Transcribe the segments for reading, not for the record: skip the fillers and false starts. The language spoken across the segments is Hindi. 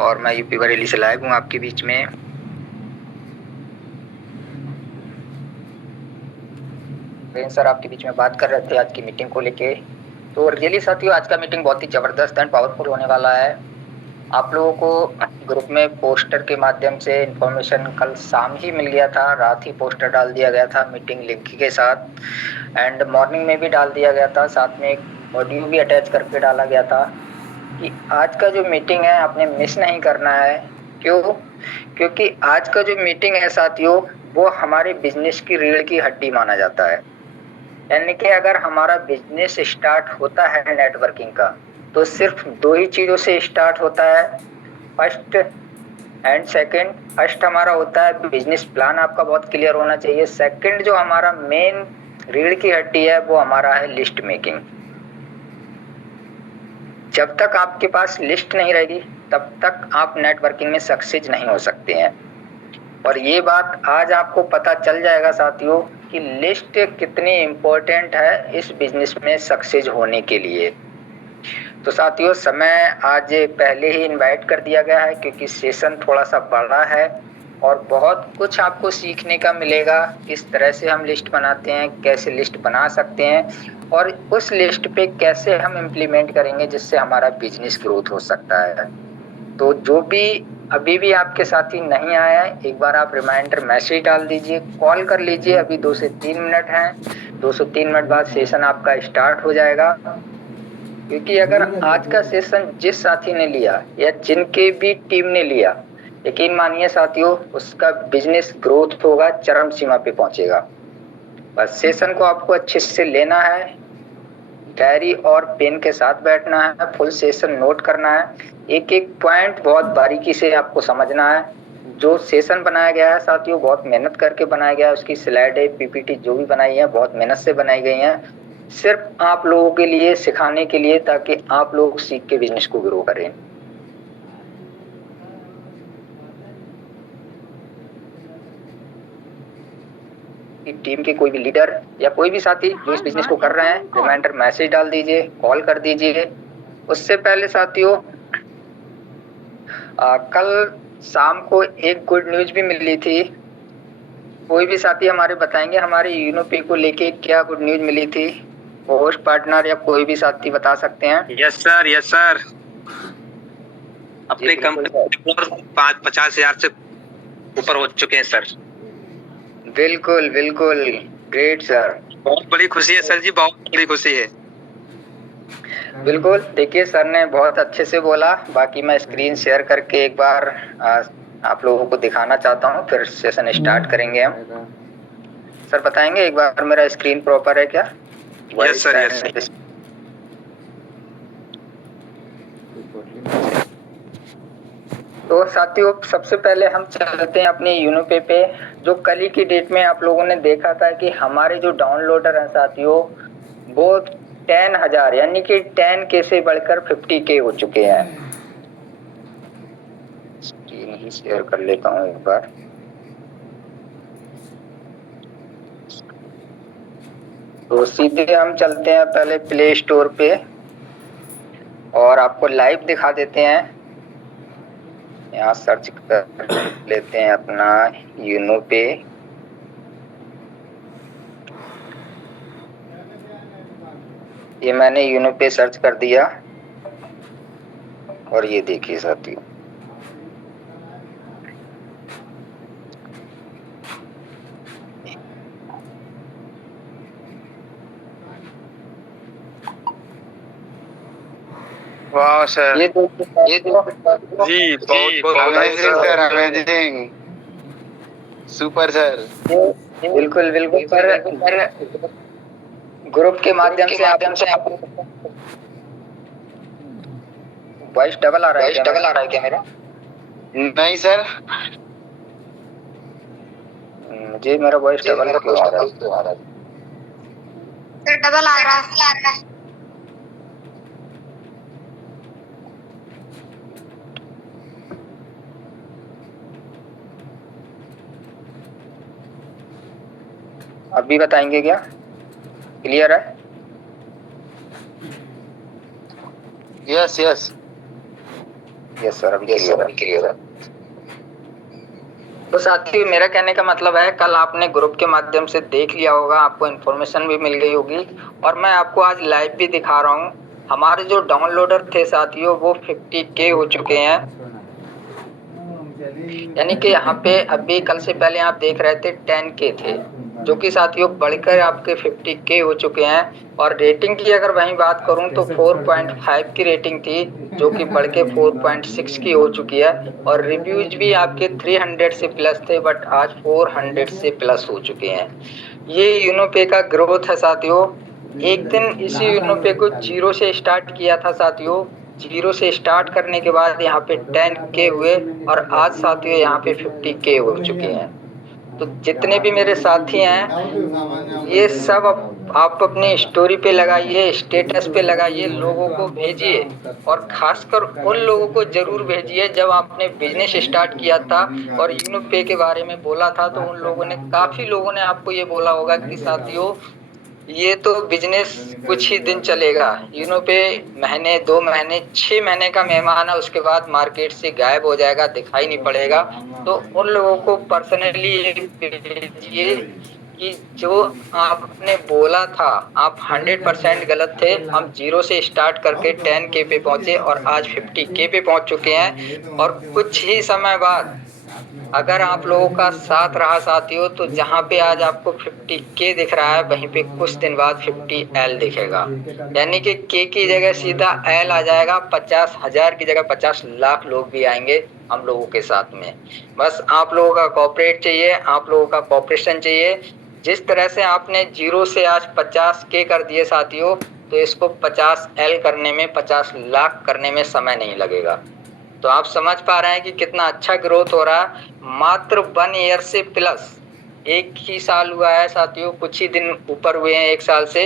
और मैं यूपी बरेली से लाइव हूँ आपके बीच में। सर आपके बीच में बात कर रहे थे आज की मीटिंग को लेके। तो रियली साथियों आज का मीटिंग बहुत ही जबरदस्त एंड पावरफुल होने वाला है। आप लोगों को ग्रुप में पोस्टर के माध्यम से इंफॉर्मेशन कल शाम ही मिल गया था, रात ही पोस्टर डाल दिया गया था मीटिंग लिंक के साथ, एंड मॉर्निंग में भी डाल दिया गया था, साथ में एक ऑडियो भी अटैच करके डाला गया था कि आज का जो मीटिंग है आपने मिस नहीं करना है। क्यों? क्योंकि आज का जो मीटिंग है साथियों वो हमारे बिजनेस की रीढ़ की हड्डी माना जाता है। यानी कि अगर हमारा बिजनेस स्टार्ट होता है नेटवर्किंग का तो सिर्फ दो ही चीजों से स्टार्ट होता है, फर्स्ट एंड सेकंड। फर्स्ट हमारा होता है बिजनेस प्लान, आपका बहुत क्लियर होना चाहिए। सेकंड जो हमारा मेन रीढ़ की हड्डी है वो हमारा है लिस्ट मेकिंग। जब तक आपके पास लिस्ट नहीं रहेगी तब तक आप नेटवर्किंग में सक्सेस नहीं हो सकते हैं। और ये बात आज आपको पता चल जाएगा साथियों कि लिस्ट कितनी इम्पोर्टेंट है इस बिजनेस में सक्सेस होने के लिए। तो साथियों समय आज पहले ही इनवाइट कर दिया गया है क्योंकि सेशन थोड़ा सा बड़ा है और बहुत कुछ आपको सीखने का मिलेगा। किस तरह से हम लिस्ट बनाते हैं, कैसे लिस्ट बना सकते हैं और उस लिस्ट पे कैसे हम इम्प्लीमेंट करेंगे जिससे हमारा बिजनेस ग्रोथ हो सकता है। तो जो भी अभी भी आपके साथी नहीं आए हैं एक बार आप रिमाइंडर मैसेज डाल दीजिए, कॉल कर लीजिए। अभी 2 से 3 मिनट हैं, 2 से 3 मिनट बाद सेशन आपका स्टार्ट हो जाएगा। क्योंकि अगर आज का सेशन जिस साथी ने लिया या जिनके भी टीम ने लिया, यकीन मानिए साथियों उसका बिजनेस ग्रोथ होगा, चरम सीमा पे पहुंचेगा। बस सेशन को आपको अच्छे से लेना है, डायरी और पेन के साथ बैठना है, फुल सेशन नोट करना है, एक एक पॉइंट बहुत बारीकी से आपको समझना है। जो सेशन बनाया गया है साथियों बहुत मेहनत करके बनाया गया है, उसकी स्लाइडें पीपीटी जो भी बनाई है बहुत मेहनत से बनाई गई हैं, सिर्फ आप लोगों के लिए सिखाने के लिए, ताकि आप लोग सीख के बिजनेस को ग्रो करें। टीम के कोई भी लीडर या कोई भी साथी जो इस बिजनेस को कर रहे हैं रिमाइंडर मैसेज डाल दीजिए, कॉल कर दीजिए। उससे पहले साथियों कल शाम को एक गुड न्यूज भी मिली थी। कोई भी साथी हमारे बताएंगे हमारे यूनोपे को लेके क्या गुड न्यूज मिली थी? होस्ट पार्टनर या कोई भी साथी बता सकते हैं? यस सर अपने कंपनी 50,000 से ऊपर हो चुके हैं सर। बिल्कुल बिल्कुल, ग्रेट सर, बहुत बड़ी खुशी है सर जी, बहुत बड़ी खुशी है। बिल्कुल। देखिए सर ने बहुत अच्छे से बोला, बाकी मैं स्क्रीन शेयर करके एक बार आप लोगों को दिखाना चाहता हूँ, फिर सेशन स्टार्ट करेंगे हम। सर बताएंगे एक बार मेरा स्क्रीन प्रॉपर है क्या? Yes sir. तो साथियों सबसे पहले हम चलते हैं अपने यूनोपे पे। जो कल ही की डेट में आप लोगों ने देखा था कि हमारे जो डाउनलोडर हैं साथियों वो 10,000 यानी कि 10K से बढ़कर 50K हो चुके हैं। स्क्रीन ही शेयर कर लेता हूँ एक बार। तो सीधे हम चलते हैं पहले प्ले स्टोर पे और आपको लाइव दिखा देते हैं। यहाँ सर्च कर लेते हैं अपना यूनोपे। ये मैंने यूनोपे सर्च कर दिया और ये देखिए साथियों वाह सर, ये जी बहुत amazing sir, amazing, super sir. बिल्कुल बिल्कुल सर। ग्रुप के माध्यम से आप वॉइस डबल आ रहा है क्या मेरा? नहीं सर, मुझे मेरा वॉइस डबल क्यों आ रहा है? सर डबल आ रहा है। अभी बताएंगे क्या? क्लियर है? Yes yes. यस सर, अभी क्लियर है। तो साथियों, मेरा कहने का मतलब है, कल आपने ग्रुप के माध्यम से देख लिया होगा, आपको इन्फॉर्मेशन भी मिल गई होगी, और मैं आपको आज लाइव भी दिखा रहा हूँ। हमारे जो डाउनलोडर थे साथियों, वो 50K हो चुके हैं। यानी कि यहाँ पे अभी कल से पहले आप देख रहे थे 10K थे, जो कि साथियों बढ़कर आपके 50K हो चुके हैं। और रेटिंग की अगर वहीं बात करूं तो 4.5 की रेटिंग थी, जो कि बढ़ के 4.6 की हो चुकी है। और रिव्यूज भी आपके 300 से प्लस थे, बट आज 400 से प्लस हो चुके हैं। ये यूनोपे का ग्रोथ है साथियों। एक दिन इसी यूनोपे को जीरो से स्टार्ट किया था साथियों। जीरो से स्टार्ट करने के बाद यहाँ पे 10K हुए, और आज साथियों यहाँ पे 50K हो चुके हैं। तो जितने भी मेरे साथी हैं, ये सब आप अपनी स्टोरी पे लगाइए, स्टेटस पे लगाइए, लोगों को भेजिए, और खासकर उन लोगों को जरूर भेजिए जब आपने बिजनेस स्टार्ट किया था और यूनोपे के बारे में बोला था, तो उन लोगों ने, काफी लोगों ने आपको ये बोला होगा कि साथियों, ये तो बिजनेस कुछ ही दिन चलेगा, यूनोपे महीने, 2 महीने, 6 महीने का मेहमान है, उसके बाद मार्केट से गायब हो जाएगा, दिखाई नहीं पड़ेगा। तो उन लोगों को पर्सनली भेजिए कि जो आपने बोला था, आप 100% गलत थे। हम जीरो से स्टार्ट करके 10K पे पहुंचे और आज 50K पे पहुंच चुके हैं। और कुछ ही समय बाद अगर आप लोगों का साथ रहा साथियों, तो जहां पे आज आपको 50K दिख रहा है, वहीं पे कुछ दिन बाद 50L दिखेगा। यानी कि K की जगह सीधा L आ जाएगा। 50,000 की जगह 50 लाख लोग भी आएंगे हम लोगों के साथ में। बस आप लोगों का कोऑपरेट चाहिए, आप लोगों का कोऑपरेशन चाहिए। जिस तरह से आपने जीरो से आज 50K कर दिए साथियों, तो इसको 50L करने में, 50 लाख करने में समय नहीं लगेगा। तो आप समझ पा रहे हैं कि कितना अच्छा ग्रोथ हो रहा है। मात्र 1 ईयर से प्लस, एक ही साल हुआ है साथियों, कुछ ही दिन ऊपर हुए हैं 1 साल से।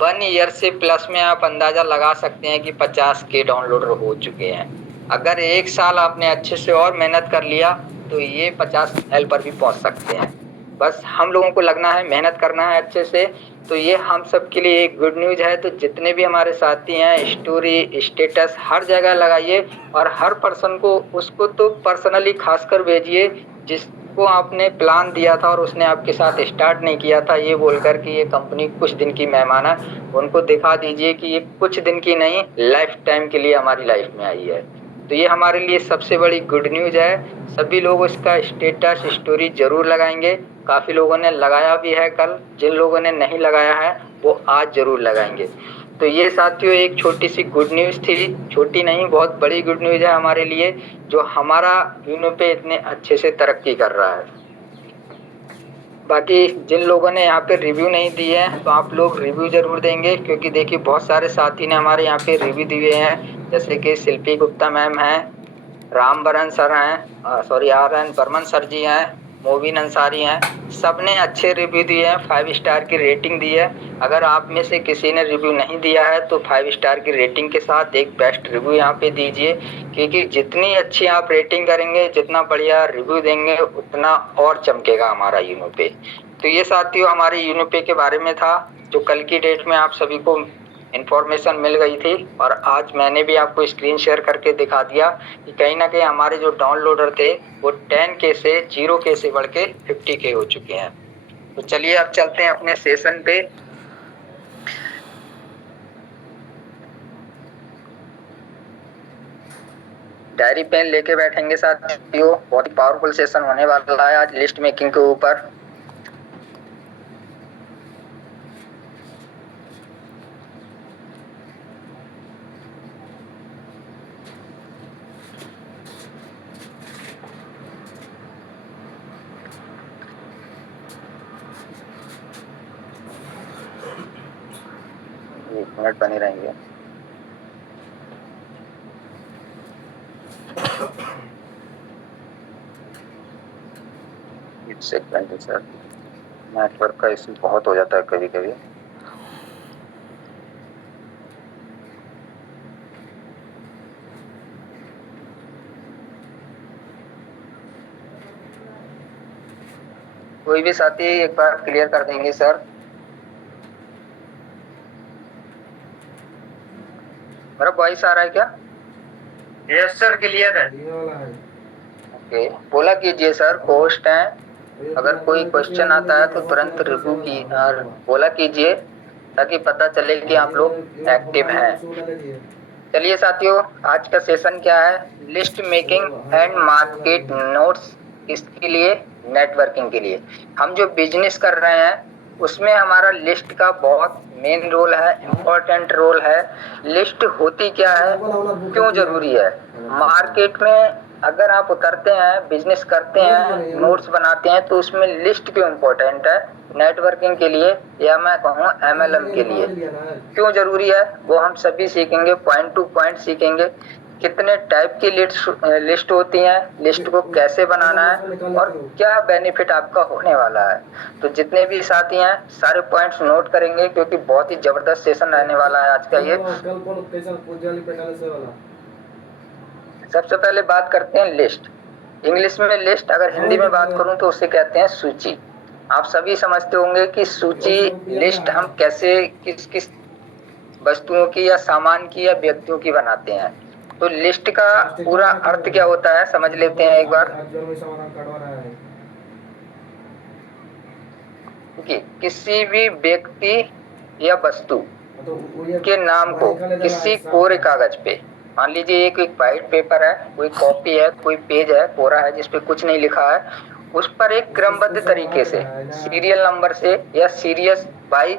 1 ईयर से प्लस में आप अंदाजा लगा सकते हैं कि 50K डाउनलोडर हो चुके हैं। अगर 1 साल आपने अच्छे से और मेहनत कर लिया, तो ये 50L पर भी पहुंच सकते हैं। बस हम लोगों को लगना है, मेहनत करना है अच्छे से। तो ये हम सब के लिए एक गुड न्यूज है। तो जितने भी हमारे साथी हैं, स्टोरी, स्टेटस हर जगह लगाइए, और हर पर्सन को, उसको तो पर्सनली खासकर भेजिए जिसको आपने प्लान दिया था और उसने आपके साथ स्टार्ट नहीं किया था, ये बोलकर कि ये कंपनी कुछ दिन की मेहमान है। उनको दिखा दीजिए कि ये कुछ दिन की नहीं, लाइफ टाइम के लिए हमारी लाइफ में आई है। तो ये हमारे लिए सबसे बड़ी गुड न्यूज है। सभी लोग इसका स्टेटस, स्टोरी जरूर लगाएंगे। काफी लोगों ने लगाया भी है कल, जिन लोगों ने नहीं लगाया है वो आज जरूर लगाएंगे। तो ये साथियों एक छोटी सी गुड न्यूज थी, छोटी नहीं, बहुत बड़ी गुड न्यूज है हमारे लिए, जो हमारा यूनोपे इतने अच्छे से तरक्की कर रहा है। बाकी जिन लोगों ने यहाँ पे रिव्यू नहीं दिए हैं, तो आप लोग रिव्यू जरूर देंगे, क्योंकि देखिए बहुत सारे साथी ने हमारे यहाँ पे रिव्यू दिए हैं। जैसे कि शिल्पी गुप्ता मैम हैं, राम बरन सर हैं, सॉरी RN बर्मन सर जी हैं, मोबिन अंसारी हैं। सबने अच्छे रिव्यू दिए हैं, 5 स्टार की रेटिंग दी है। अगर आप में से किसी ने रिव्यू नहीं दिया है, तो 5 स्टार की रेटिंग के साथ एक बेस्ट रिव्यू यहाँ पे दीजिए, क्योंकि जितनी अच्छी आप रेटिंग करेंगे, जितना बढ़िया रिव्यू देंगे, उतना और चमकेगा हमारा यूनोपे। तो ये साथियों हमारे यूनोपे के बारे में था, जो कल की डेट में आप सभी को इन्फॉर्मेशन मिल गई थी। और आज मैंने भी आपको स्क्रीन शेयर करके दिखा दिया कि कहीं ना कहीं हमारे जो डाउनलोडर थे, वो 10K से 0K से बढ़ के 50K हो चुके हैं। तो चलिए अब चलते हैं अपने सेशन पे। डायरी पेन लेके बैठेंगे साथियों, बहुत ही पावरफुल सेशन होने वाला है आज लिस्ट मेकिंग के ऊपर। एक मिनट बने रहेंगे। एक सेकंड सर, नेटवर्क का इशू बहुत हो जाता है कभी कभी। कोई भी साथी एक बार क्लियर कर देंगे सर? मेरा वॉइस आ रहा है क्या? यस सर, क्लियर है। ओके, बोला कीजिए सर, होस्ट हैं। अगर कोई क्वेश्चन आता है तो तुरंत रिव्यू की और बोला कीजिए ताकि पता चले कि आप लोग एक्टिव हैं। चलिए साथियों, आज का सेशन क्या है? List making and market notes. किसके लिए? नेटवर्किंग के लिए। हम जो बिजनेस कर रहे हैं उसमें हमारा लिस्ट का बहुत मेन रोल है, इम्पोर्टेंट रोल है। लिस्ट होती क्या है, क्यों जरूरी है? मार्केट में अगर आप उतरते हैं, बिजनेस करते हैं, नोट्स बनाते हैं, तो उसमें लिस्ट क्यों इम्पोर्टेंट है? नेटवर्किंग के लिए, या मैं कहूँ MLM के लिए क्यों जरूरी है, वो हम सभी सीखेंगे। पॉइंट टू पॉइंट सीखेंगे। कितने टाइप की लिस्ट होती हैं, लिस्ट को कैसे बनाना है, और क्या बेनिफिट आपका होने वाला है। तो जितने भी साथी हैं सारे पॉइंट्स नोट करेंगे, क्योंकि बहुत ही जबरदस्त सेशन रहने वाला है आज का ये। सबसे पहले बात करते हैं लिस्ट। इंग्लिश में लिस्ट, अगर हिंदी में बात करूं तो उसे कहते हैं सूची। आप सभी समझते होंगे कि सूची, लिस्ट हम कैसे किस किस वस्तुओं की या सामान की या व्यक्तियों की बनाते हैं। तो लिस्ट का पूरा अर्थ क्या होता है समझ लेते हैं एक बार। किसी भी व्यक्ति या वस्तु के नाम को किसी कोरे कागज पे, मान लीजिए एक व्हाइट पेपर है, कोई कॉपी है, कोई पेज है, कोरा है जिसपे कुछ नहीं लिखा है, उस पर एक क्रमबद्ध तरीके से, सीरियल नंबर से या सीरियस बाई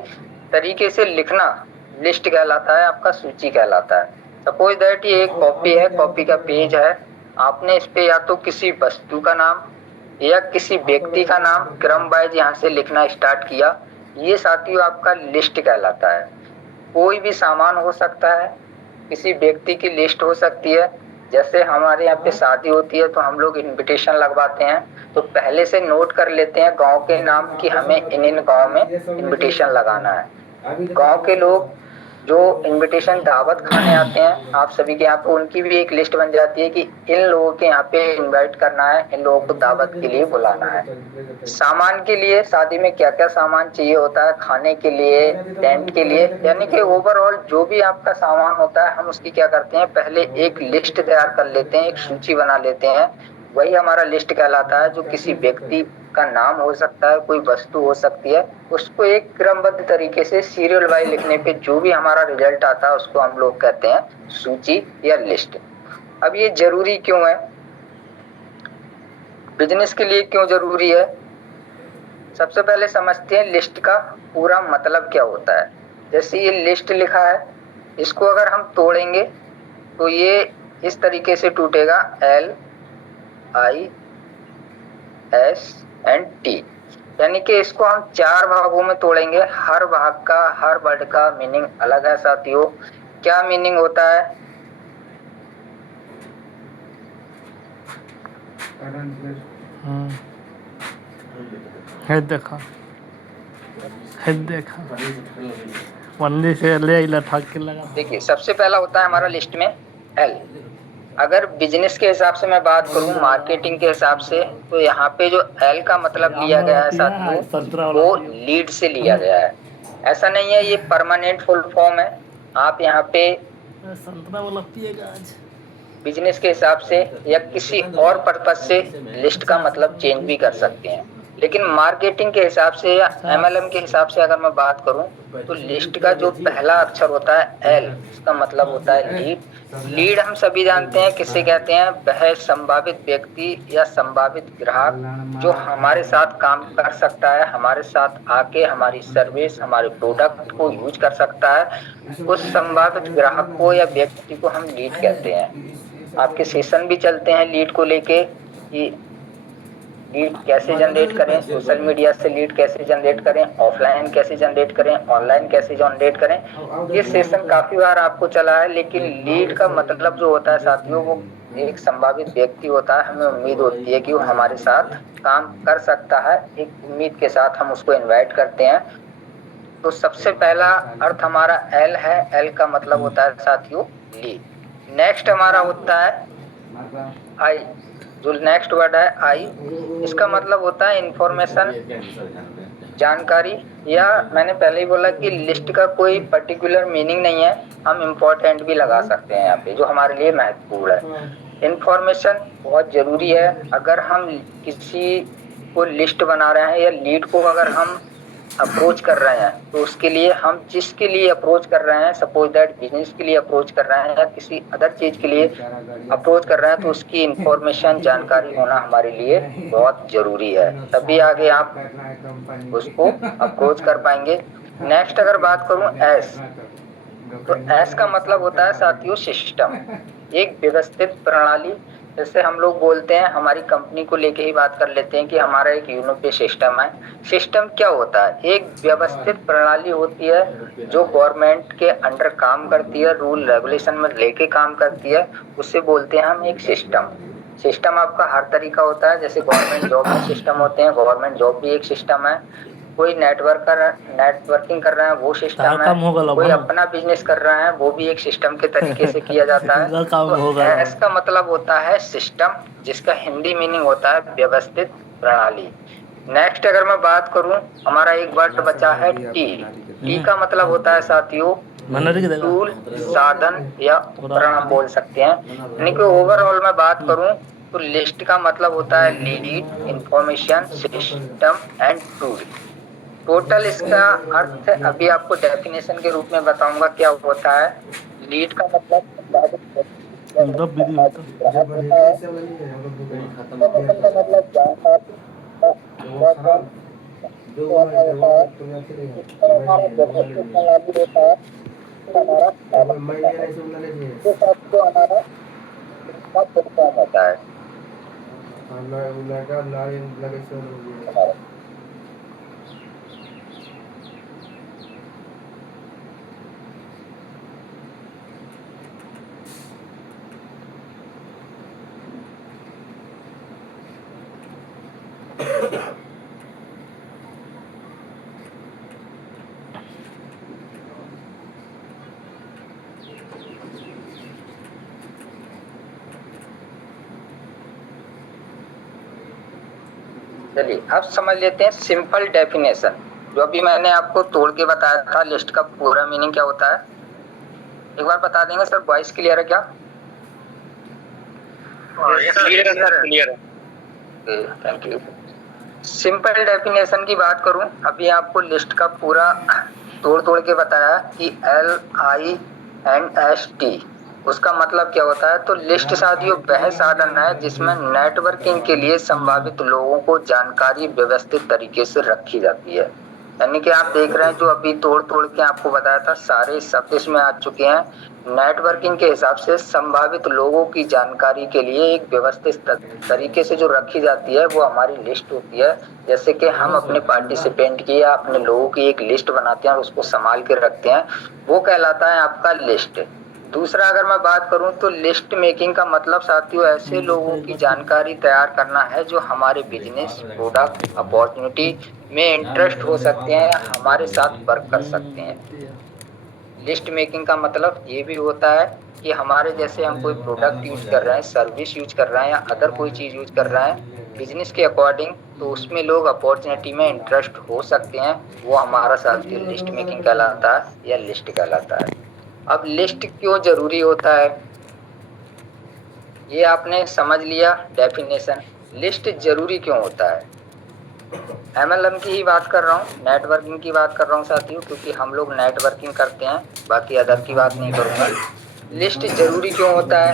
तरीके से लिखना लिस्ट कहलाता है, आपका सूची कहलाता है। सपोज दैट ये एक कॉपी है, कॉपी का पेज है, आपने इस पे या तो किसी वस्तु का नाम या किसी व्यक्ति का नाम क्रम वाइज यहाँ से लिखना स्टार्ट किया, ये साथियों आपका लिस्ट कहलाता है। कोई भी सामान हो सकता है, किसी व्यक्ति की लिस्ट हो सकती है। जैसे हमारे यहाँ पे शादी होती है तो हम लोग इनविटेशन लगवाते हैं, तो पहले से नोट कर लेते हैं गांव के नाम कि हमें इन गांव में इनविटेशन लगाना है। गांव के लोग जो इनविटेशन दावत खाने आते हैं आप सभी के यहाँ पे, उनकी भी एक लिस्ट बन जाती है कि इन लोगों के यहाँ पे इनवाइट करना है, इन लोगों को दावत के लिए बुलाना है। सामान के लिए, शादी में क्या क्या सामान चाहिए होता है, खाने के लिए, टेंट के लिए, यानी कि ओवरऑल जो भी आपका सामान होता है, हम उसकी क्या करते हैं, पहले एक लिस्ट तैयार कर लेते हैं, एक सूची बना लेते हैं। वही हमारा लिस्ट कहलाता है, जो किसी व्यक्ति का नाम हो सकता है, कोई वस्तु हो सकती है, उसको एक क्रमबद्ध तरीके से सीरियल वाइज लिखने पे जो भी हमारा रिजल्ट आता है उसको हम लोग कहते हैं सूची या लिस्ट। अब ये जरूरी क्यों है, बिजनेस के लिए क्यों जरूरी है? सबसे पहले समझते हैं लिस्ट का पूरा मतलब क्या होता है। जैसे ये लिस्ट लिखा है, इसको अगर हम तोड़ेंगे तो ये इस तरीके से टूटेगा, LIST, यानी कि इसको हम 4 भागों में तोड़ेंगे। हर भाग का, हर वर्ड का मीनिंग अलग है साथियों। क्या मीनिंग होता है? देखा मंदिर से ले ठाक के लगा। देखिए, सबसे पहला होता है हमारा लिस्ट में L। अगर बिजनेस के हिसाब से मैं बात करूं, मार्केटिंग के हिसाब से, तो यहाँ पे जो L का मतलब लिया गया है साथियों, वो लीड से लिया गया है। ऐसा नहीं है ये परमानेंट फुल फॉर्म है। आप यहाँ पे संतरा वाला पिएगा आज। बिजनेस के हिसाब से या किसी और पर्पज से लिस्ट का मतलब चेंज भी कर सकते हैं। लेकिन मार्केटिंग के हिसाब से या MLM के हिसाब से अगर मैं बात करूं, तो लिस्ट का जो पहला अक्षर होता है L, उसका मतलब होता है लीड। लीड हम सभी जानते हैं किससे कहते हैं, वह संभावित व्यक्ति या संभावित ग्राहक जो हमारे साथ काम कर सकता है, हमारे साथ आके हमारी सर्विस, हमारे प्रोडक्ट को यूज कर सकता है। उस संभावित ग्राहक को या व्यक्ति को हम लीड कहते हैं। आपके सेशन भी चलते हैं लीड को लेके, कि लीड कैसे जनरेट करें, सोशल मीडिया से लीड कैसे जनरेट करें, ऑफलाइन कैसे जनरेट करें, ऑनलाइन कैसे जनरेट करें। ये सेशन काफी बार आपको चला है। लेकिन लीड का मतलब जो होता है साथियों, वो एक संभावित व्यक्ति होता है। हमें उम्मीद होती है कि वो हमारे साथ काम कर सकता है, एक उम्मीद के साथ हम उसको इन्वाइट करते हैं। तो सबसे पहला अर्थ हमारा L है। L का मतलब होता है साथियों लीड। नेक्स्ट हमारा होता है I। जो नेक्स्ट वर्ड है I, इसका मतलब होता है इंफॉर्मेशन जानकारी, या मैंने पहले ही बोला कि लिस्ट का कोई पर्टिकुलर मीनिंग नहीं है, हम इम्पोर्टेंट भी लगा सकते हैं यहाँ पे, जो हमारे लिए महत्वपूर्ण है। इंफॉर्मेशन बहुत जरूरी है। अगर हम किसी को लिस्ट बना रहे हैं या लीड को अगर हम अप्रोच कर रहे हैं, तो उसके लिए हम जिसके लिए अप्रोच कर रहे हैं, सपोज दैट बिजनेस के लिए अप्रोच कर रहे हैं या किसी अदर चीज के लिए अप्रोच कर रहे हैं, तो उसकी इंफॉर्मेशन जानकारी होना हमारे लिए बहुत जरूरी है, तभी आगे आप उसको अप्रोच कर पाएंगे। नेक्स्ट अगर बात करूं एस, तो एस का मतलब होता है साथियों सिस्टम, एक व्यवस्थित प्रणाली। जैसे हम लोग बोलते हैं, हमारी कंपनी को लेके ही बात कर लेते हैं कि हमारा एक यूनिफाइड सिस्टम है। सिस्टम क्या होता है? एक व्यवस्थित प्रणाली होती है जो गवर्नमेंट के अंडर काम करती है, रूल रेगुलेशन में लेके काम करती है, उसे बोलते हैं हम एक सिस्टम। सिस्टम आपका हर तरीका होता है, जैसे गवर्नमेंट जॉब में सिस्टम होते हैं, गवर्नमेंट जॉब भी एक सिस्टम है। कोई नेटवर्किंग कर रहा है वो सिस्टम है, कोई अपना बिजनेस कर रहा है वो भी एक सिस्टम के तरीके से किया जाता है। तो एस का मतलब होता है सिस्टम, जिसका हिंदी मीनिंग होता है व्यवस्थित प्रणाली। नेक्स्ट अगर मैं बात करूं, हमारा एक वर्ड बचा है टी। टी का मतलब होता है साथियों टूल, साधन या उपकरण हम बोल सकते हैं। यानी कि ओवरऑल मैं बात करूं तो लिस्ट का मतलब होता है lead, information, system and tool. Total इसका अर्थ अभी आपको डेफिनेशन के रूप में बताऊंगा क्या होता है। लीड का मतलब होता है। चलिए अब समझ लेते हैं सिंपल डेफिनेशन, जो अभी मैंने आपको तोड़ के बताया था लिस्ट का पूरा मीनिंग क्या होता है। एक बार बता देंगे सर, वॉइस क्लियर है क्या? क्लियर है। Thank you. सिंपल डेफिनेशन की बात करूं, अभी आपको लिस्ट का पूरा तोड़ के बताया कि LINST उसका मतलब क्या होता है। तो लिस्ट साथियों वह साधन है जिसमें नेटवर्किंग के लिए संभावित लोगों को जानकारी व्यवस्थित तरीके से रखी जाती है। यानी कि आप देख रहे हैं जो अभी तोड़ के आपको बताया था, सारे शब्द इसमें आ चुके हैं। नेटवर्किंग के हिसाब से संभावित लोगों की जानकारी के लिए एक व्यवस्थित तरीके से जो रखी जाती है वो हमारी लिस्ट होती है। जैसे कि हम अपने पार्टिसिपेंट की या अपने लोगों की एक लिस्ट बनाते हैं और उसको संभाल के रखते हैं, वो कहलाता है आपका लिस्ट। दूसरा अगर मैं बात करूं तो लिस्ट मेकिंग का मतलब साथियों ऐसे लोगों की जानकारी तैयार करना है जो हमारे बिजनेस, प्रोडक्ट, अपॉर्चुनिटी में इंटरेस्ट हो सकते हैं, हमारे साथ वर्क कर सकते हैं। लिस्ट मेकिंग का मतलब ये भी होता है कि हमारे जैसे हम कोई प्रोडक्ट यूज कर रहे हैं, सर्विस यूज कर रहे हैं या अदर कोई चीज यूज कर रहे हैं बिजनेस के अकॉर्डिंग, तो उसमें लोग अपॉर्चुनिटी में इंटरेस्ट हो सकते हैं, वो हमारा साथियों लिस्ट मेकिंग कहलाता है या लिस्ट कहलाता है। अब लिस्ट क्यों जरूरी होता है ये आपने समझ लिया डेफिनेशन। लिस्ट जरूरी क्यों होता है? MLM की ही बात कर रहा हूँ, नेटवर्किंग की बात कर रहा हूँ साथियों, क्योंकि हम लोग नेटवर्किंग करते हैं, बाकी अदर की बात नहीं करूँगा। लिस्ट जरूरी क्यों होता है?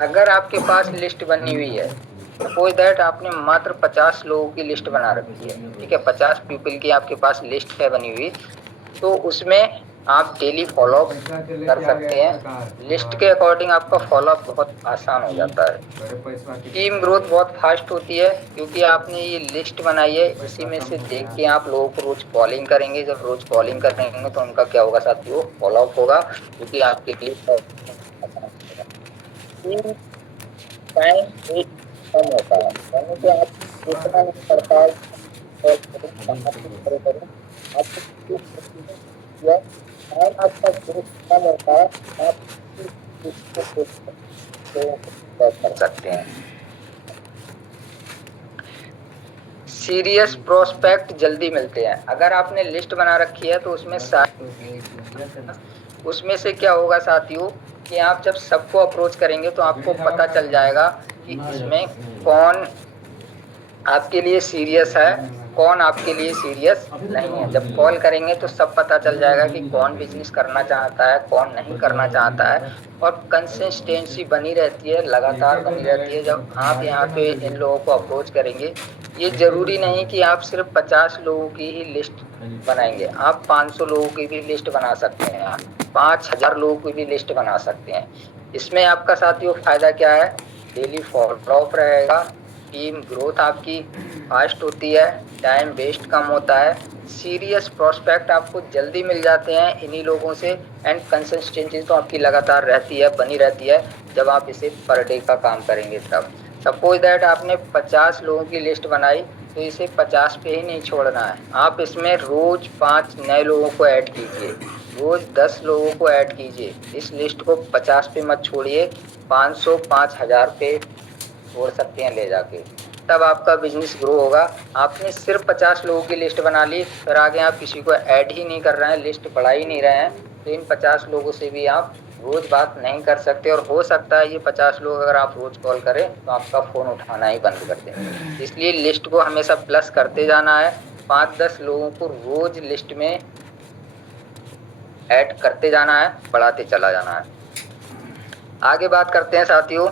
अगर आपके पास लिस्ट बनी हुई है, सपोज दैट आपने मात्र 50 लोगों की लिस्ट बना रखी है, ठीक है, 50 पीपल की आपके पास लिस्ट है बनी हुई, तो उसमें आप डेली फॉलोअप कर सकते हैं। लिस्ट के अकॉर्डिंग आपका फॉलोअप बहुत आसान हो जाता है। टीम ग्रोथ बहुत फास्ट होती है क्योंकि आपने ये लिस्ट बनाई है, इसी में से देख के आप लोगों को रोज कॉलिंग करेंगे। जब रोज कॉलिंग करेंगे तो उनका क्या होगा साथियों, फॉलोअप होगा, क्योंकि आपके लिए टाइम कम होता है, यानी कि आप जितना नहीं करता है और आपका ग्रुप कम होता है, आप कर सकते हैं। सीरियस प्रोस्पेक्ट जल्दी मिलते हैं। अगर आपने लिस्ट बना रखी है तो उसमें से क्या होगा साथियों कि आप जब सबको अप्रोच करेंगे तो आपको पता चल जाएगा कि इसमें कौन आपके लिए सीरियस है, कौन आपके लिए सीरियस नहीं है। जब कॉल करेंगे तो सब पता चल जाएगा कि कौन बिजनेस करना चाहता है, कौन नहीं करना चाहता है। और कंसिस्टेंसी बनी रहती है, लगातार बनी रहती है जब आप यहाँ पे इन लोगों को अप्रोच करेंगे। ये जरूरी नहीं कि आप सिर्फ 50 लोगों की ही लिस्ट बनाएंगे, आप 500 लोगों की भी लिस्ट बना सकते हैं, आप 5000 लोगों की भी लिस्ट बना सकते हैं। इसमें आपका साथियों फायदा क्या है, डेली फॉलो अप रहेगा, टीम ग्रोथ आपकी फास्ट होती है, टाइम वेस्ट कम होता है, सीरियस प्रोस्पेक्ट आपको जल्दी मिल जाते हैं इन्हीं लोगों से, एंड कंसिस्टेंसी तो आपकी लगातार रहती है, बनी रहती है जब आप इसे पर डे का काम करेंगे तब। सपोज दैट आपने 50 लोगों की लिस्ट बनाई तो इसे 50 पे ही नहीं छोड़ना है, आप इसमें रोज 5 नए लोगों को ऐड कीजिए, रोज 10 लोगों को ऐड कीजिए। इस लिस्ट को 50 पे मत छोड़िए, 500 5000 पे छोड़ सकते हैं ले जाके, तब आपका बिजनेस ग्रो होगा। आपने सिर्फ 50 लोगों की लिस्ट बना ली, फिर आगे आप किसी को ऐड ही नहीं कर रहे हैं, लिस्ट बढ़ा ही नहीं रहे हैं, तो इन 50 लोगों से भी आप रोज बात नहीं कर सकते। और हो सकता है ये 50 लोग अगर आप रोज कॉल करें तो आपका फ़ोन उठाना ही बंद कर दें। इसलिए लिस्ट को हमेशा प्लस करते जाना है, 5-10 लोगों को रोज लिस्ट में ऐड करते जाना है, बढ़ाते चला जाना है। आगे बात करते हैं साथियों।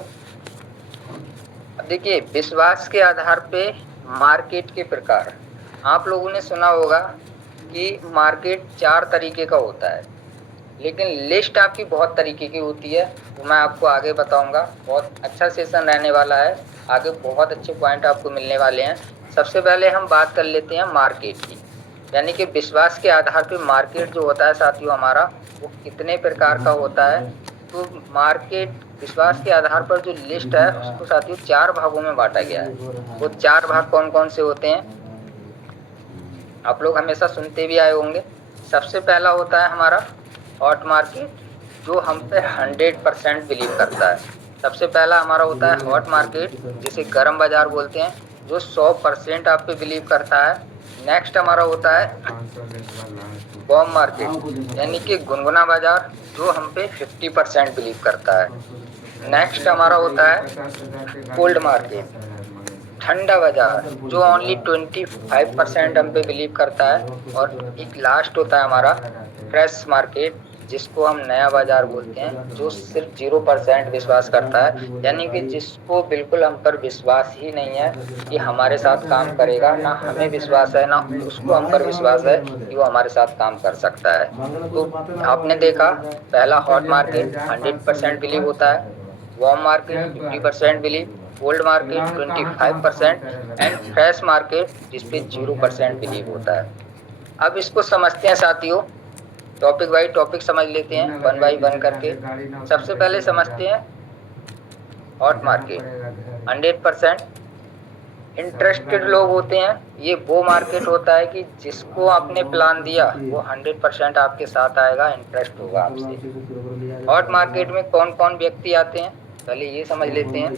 देखिए, विश्वास के आधार पे मार्केट के प्रकार। आप लोगों ने सुना होगा कि मार्केट 4 तरीके का होता है, लेकिन लिस्ट आपकी बहुत तरीके की होती है, वो मैं आपको आगे बताऊंगा। बहुत अच्छा सेशन रहने वाला है, आगे बहुत अच्छे पॉइंट आपको मिलने वाले हैं। सबसे पहले हम बात कर लेते हैं मार्केट की, यानी कि विश्वास के आधार पे मार्केट जो होता है साथियों हमारा, वो कितने प्रकार का होता है। तो मार्केट विश्वास के आधार पर जो लिस्ट है उसको साथियों 4 भागों में बांटा गया है। वो 4 भाग कौन कौन से होते हैं, आप लोग हमेशा सुनते भी आए होंगे। सबसे पहला होता है हमारा हॉट मार्केट, जो हम पे 100% बिलीव करता है। सबसे पहला हमारा होता है हॉट मार्केट, जिसे गर्म बाजार बोलते हैं, जो 100% आप पे बिलीव करता है। नेक्स्ट हमारा होता है बॉम मार्केट, यानी कि गुनगुना बाजार, जो हम पे 50% बिलीव करता है। नेक्स्ट हमारा होता है कोल्ड मार्केट, ठंडा बाजार, जो ओनली 25% हम पे बिलीव करता है। और एक लास्ट होता है हमारा फ्रेश मार्केट, जिसको हम नया बाजार बोलते हैं, जो सिर्फ 0% विश्वास करता है, यानी कि जिसको बिल्कुल हम पर विश्वास ही नहीं है कि हमारे साथ काम करेगा, ना हमें विश्वास है ना उसको हम पर विश्वास है कि वो हमारे साथ काम कर सकता है। तो आपने देखा, पहला हॉट मार्केट 100% बिलीव होता है, warm market 50% believe, cold market 25% and fresh market जिसपे 0% बिलीव होता है। अब इसको समझते हैं साथियों, टॉपिक बाई टॉपिक समझ लेते हैं, 1 बाई 1 करके। सबसे पहले समझते हैं हॉट मार्केट। 100% इंटरेस्टेड लोग होते हैं, ये वो मार्केट होता है कि जिसको आपने प्लान दिया वो 100% आपके साथ आएगा, इंटरेस्ट होगा आपसे। हॉट मार्केट में कौन कौन व्यक्ति आते हैं, पहले ये समझ लेते हैं।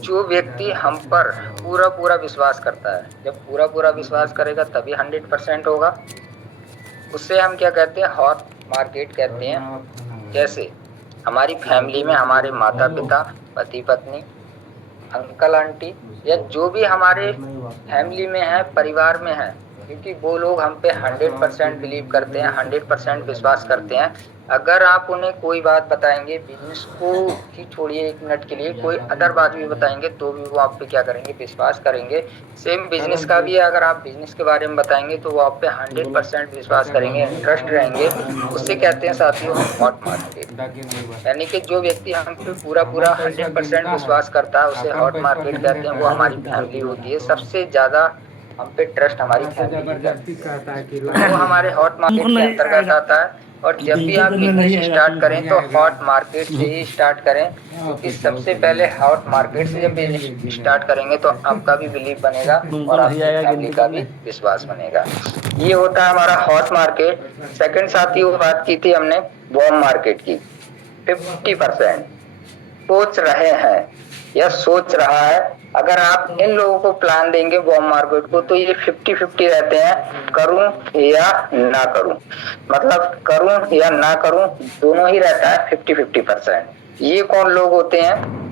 जो व्यक्ति हम पर पूरा विश्वास करता है, जब पूरा विश्वास करेगा तभी 100% होगा, उससे हम क्या कहते हैं, हॉट मार्केट कहते हैं। जैसे हमारी फैमिली में हमारे माता पिता, पति पत्नी, अंकल आंटी, या जो भी हमारे फैमिली में है, परिवार में है, क्योंकि वो लोग हम पे 100% बिलीव करते हैं, 100% विश्वास करते हैं। अगर आप उन्हें कोई बात बताएंगे, बिजनेस को ही छोड़िए एक मिनट के लिए, कोई अदर बात भी बताएंगे तो भी वो आप पे क्या करेंगे, विश्वास करेंगे। सेम बिजनेस का भी है, अगर आप बिजनेस के बारे में बताएंगे तो वो आप पे 100% विश्वास करेंगे, इंटरेस्ट रहेंगे। उससे कहते हैं साथियों हॉट मार्केट, यानी कि जो व्यक्ति हम पे पूरा 100% विश्वास करता है उसे हॉट मार्केट कहते हैं। वो हमारी फैमिली होती है, सबसे ज्यादा हम पे ट्रस्ट हमारी फैमिली करता है, वो हमारे हॉट मार्केट के अंतर्गत आता है। और जब भी आप बिजनेस स्टार्ट करें तो हॉट मार्केट से ही स्टार्ट करें, क्योंकि सबसे पहले हॉट मार्केट से जब बिजनेस स्टार्ट करेंगे तो आपका भी बिलीव बनेगा और आपकी फैमिली का भी विश्वास बनेगा। ये होता है हमारा हॉट मार्केट। सेकंड साथी वो बात की थी हमने वार्म मार्केट की। 50% सोच रहे हैं या सोच रहा है अगर आप इन लोगों को प्लान देंगे बॉम्ब मार्केट को तो ये 50-50 रहते हैं, करूं या ना करूं, मतलब करूं या ना करूं दोनों ही रहता है 50-50%। ये कौन लोग होते हैं?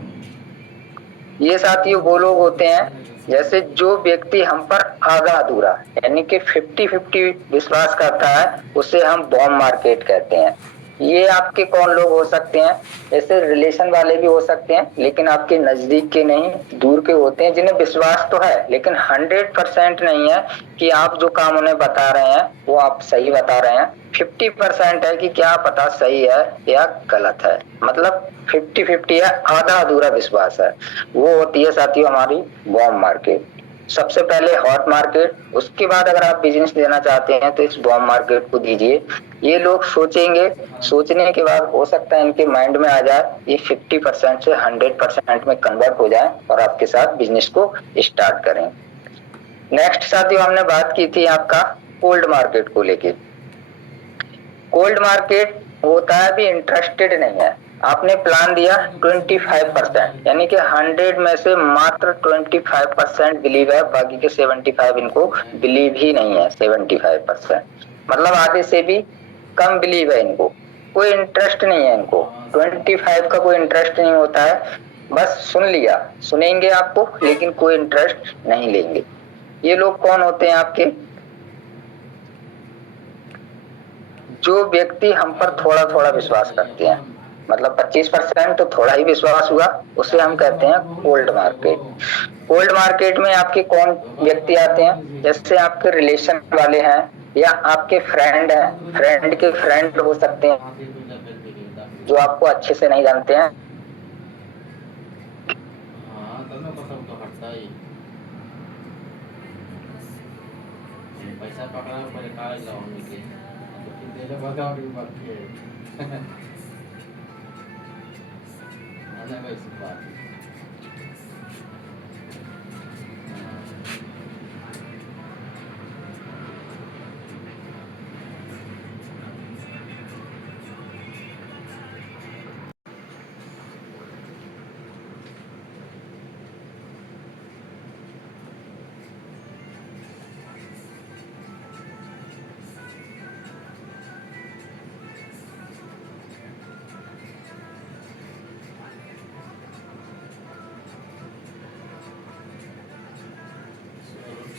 ये साथियों वो लोग होते हैं जैसे जो व्यक्ति हम पर आधा अधूरा यानी कि 50-50 विश्वास करता है, उसे हम बॉम्ब मार्केट कहते हैं। ये आपके कौन लोग हो सकते हैं? ऐसे रिलेशन वाले भी हो सकते हैं, लेकिन आपके नजदीक के नहीं, दूर के होते हैं, जिन्हें विश्वास तो है लेकिन 100% नहीं है कि आप जो काम उन्हें बता रहे हैं वो आप सही बता रहे हैं। 50% है कि क्या पता सही है या गलत है, मतलब 50-50 है, आधा अधूरा विश्वास है। वो होती है साथियों हमारी बॉम्ब मार्केट। सबसे पहले हॉट मार्केट, उसके बाद अगर आप बिजनेस देना चाहते हैं तो इस बॉम्ब मार्केट को दीजिए। ये लोग सोचेंगे, सोचने के बाद हो सकता है इनके माइंड में आ जाए ये 50% से 100% में कन्वर्ट हो जाए और आपके साथ बिजनेस को स्टार्ट करें। नेक्स्ट साथियों हमने बात की थी आपका कोल्ड मार्केट को लेके। कोल्ड मार्केट होता है भी इंटरेस्टेड नहीं है, आपने प्लान दिया 25% यानी कि 100 में से मात्र 25% बिलीव है, बाकी के 75 इनको बिलीव ही नहीं है। 75% मतलब आधे से भी कम बिलीव है इनको, कोई इंटरेस्ट नहीं है इनको। 25 का कोई इंटरेस्ट नहीं होता है, बस सुन लिया, सुनेंगे आपको लेकिन कोई इंटरेस्ट नहीं लेंगे। ये लोग कौन होते हैं आपके? जो व्यक्ति हम पर थोड़ा थोड़ा विश्वास करते हैं, मतलब 25% तो थोड़ा ही विश्वास हुआ, उसे हम कहते हैं कोल्ड मार्केट। कोल्ड मार्केट में आपके कौन व्यक्ति आते हैं? जैसे आपके रिलेशन वाले हैं या आपके फ्रेंड हैं, फ्रेंड के फ्रेंड हो सकते हैं जो आपको अच्छे से नहीं जानते हैं। पैसा पकड़ा पहले कागज लाऊंगी के देले बताओ कि बात है ना भाई सब बात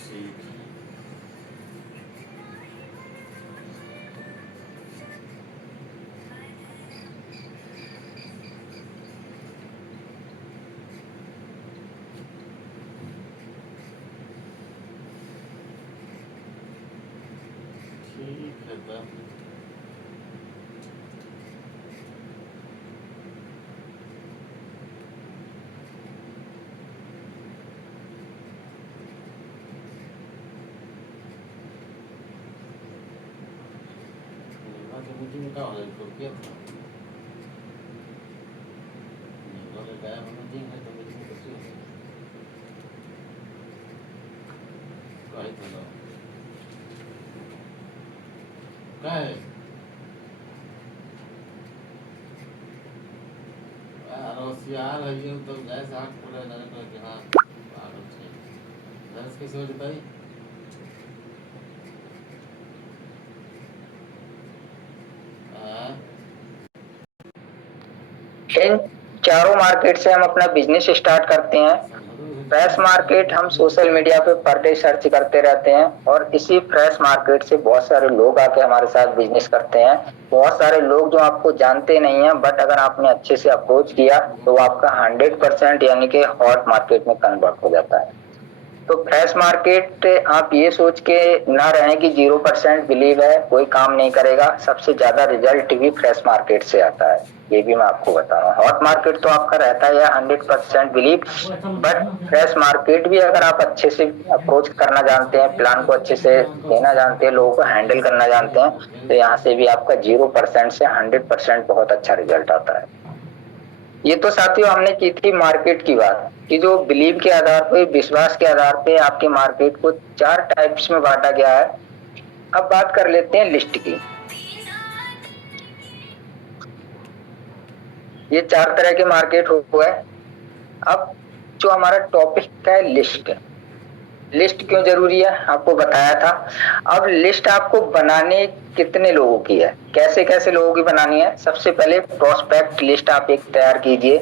ठीक है तो मीटिंग का हो तो क्या था नहीं गया मीटिंग है तो मीटिंग कैसे हो कहीं तो काय होशियार है ये तो गैस आग पूरा लगे तो कि हाँ पागल है गैस कैसे हो जाता है इन चारों मार्केट से हम अपना बिजनेस स्टार्ट करते हैं। फ्रेश मार्केट हम सोशल मीडिया पे पर डे सर्च करते रहते हैं और इसी फ्रेश मार्केट से बहुत सारे लोग आके हमारे साथ बिजनेस करते हैं। बहुत सारे लोग जो आपको जानते नहीं है, बट अगर आपने अच्छे से अप्रोच किया तो वो आपका 100% यानी कि हॉट मार्केट में कन्वर्ट हो जाता है। तो फ्रेश मार्केट आप ये सोच के ना रहें कि 0% बिलीव है कोई काम नहीं करेगा, सबसे ज्यादा रिजल्ट भी फ्रेश मार्केट से आता है, ये भी मैं आपको बता रहा हूँ। हॉट मार्केट तो आपका रहता है 100% बिलीव, बट फ्रेश मार्केट भी अगर आप अच्छे से अप्रोच करना जानते हैं, प्लान को अच्छे से देना जानते हैं, लोगों को हैंडल करना जानते हैं, तो यहाँ से भी आपका 0% से 100% बहुत अच्छा रिजल्ट आता है। ये तो साथियों हमने की थी मार्केट की बात कि जो बिलीव के आधार पे, विश्वास के आधार पे आपके मार्केट को 4 टाइप्स में बांटा गया है। अब बात कर लेते हैं लिस्ट की। ये 4 तरह के मार्केट हो गए। अब जो हमारा टॉपिक का है लिस्ट। लिस्ट क्यों जरूरी है आपको बताया था। अब लिस्ट आपको बनाने कितने लोगों की है, कैसे कैसे लोगों की बनानी है। सबसे पहले प्रोस्पेक्ट लिस्ट आप एक तैयार कीजिए।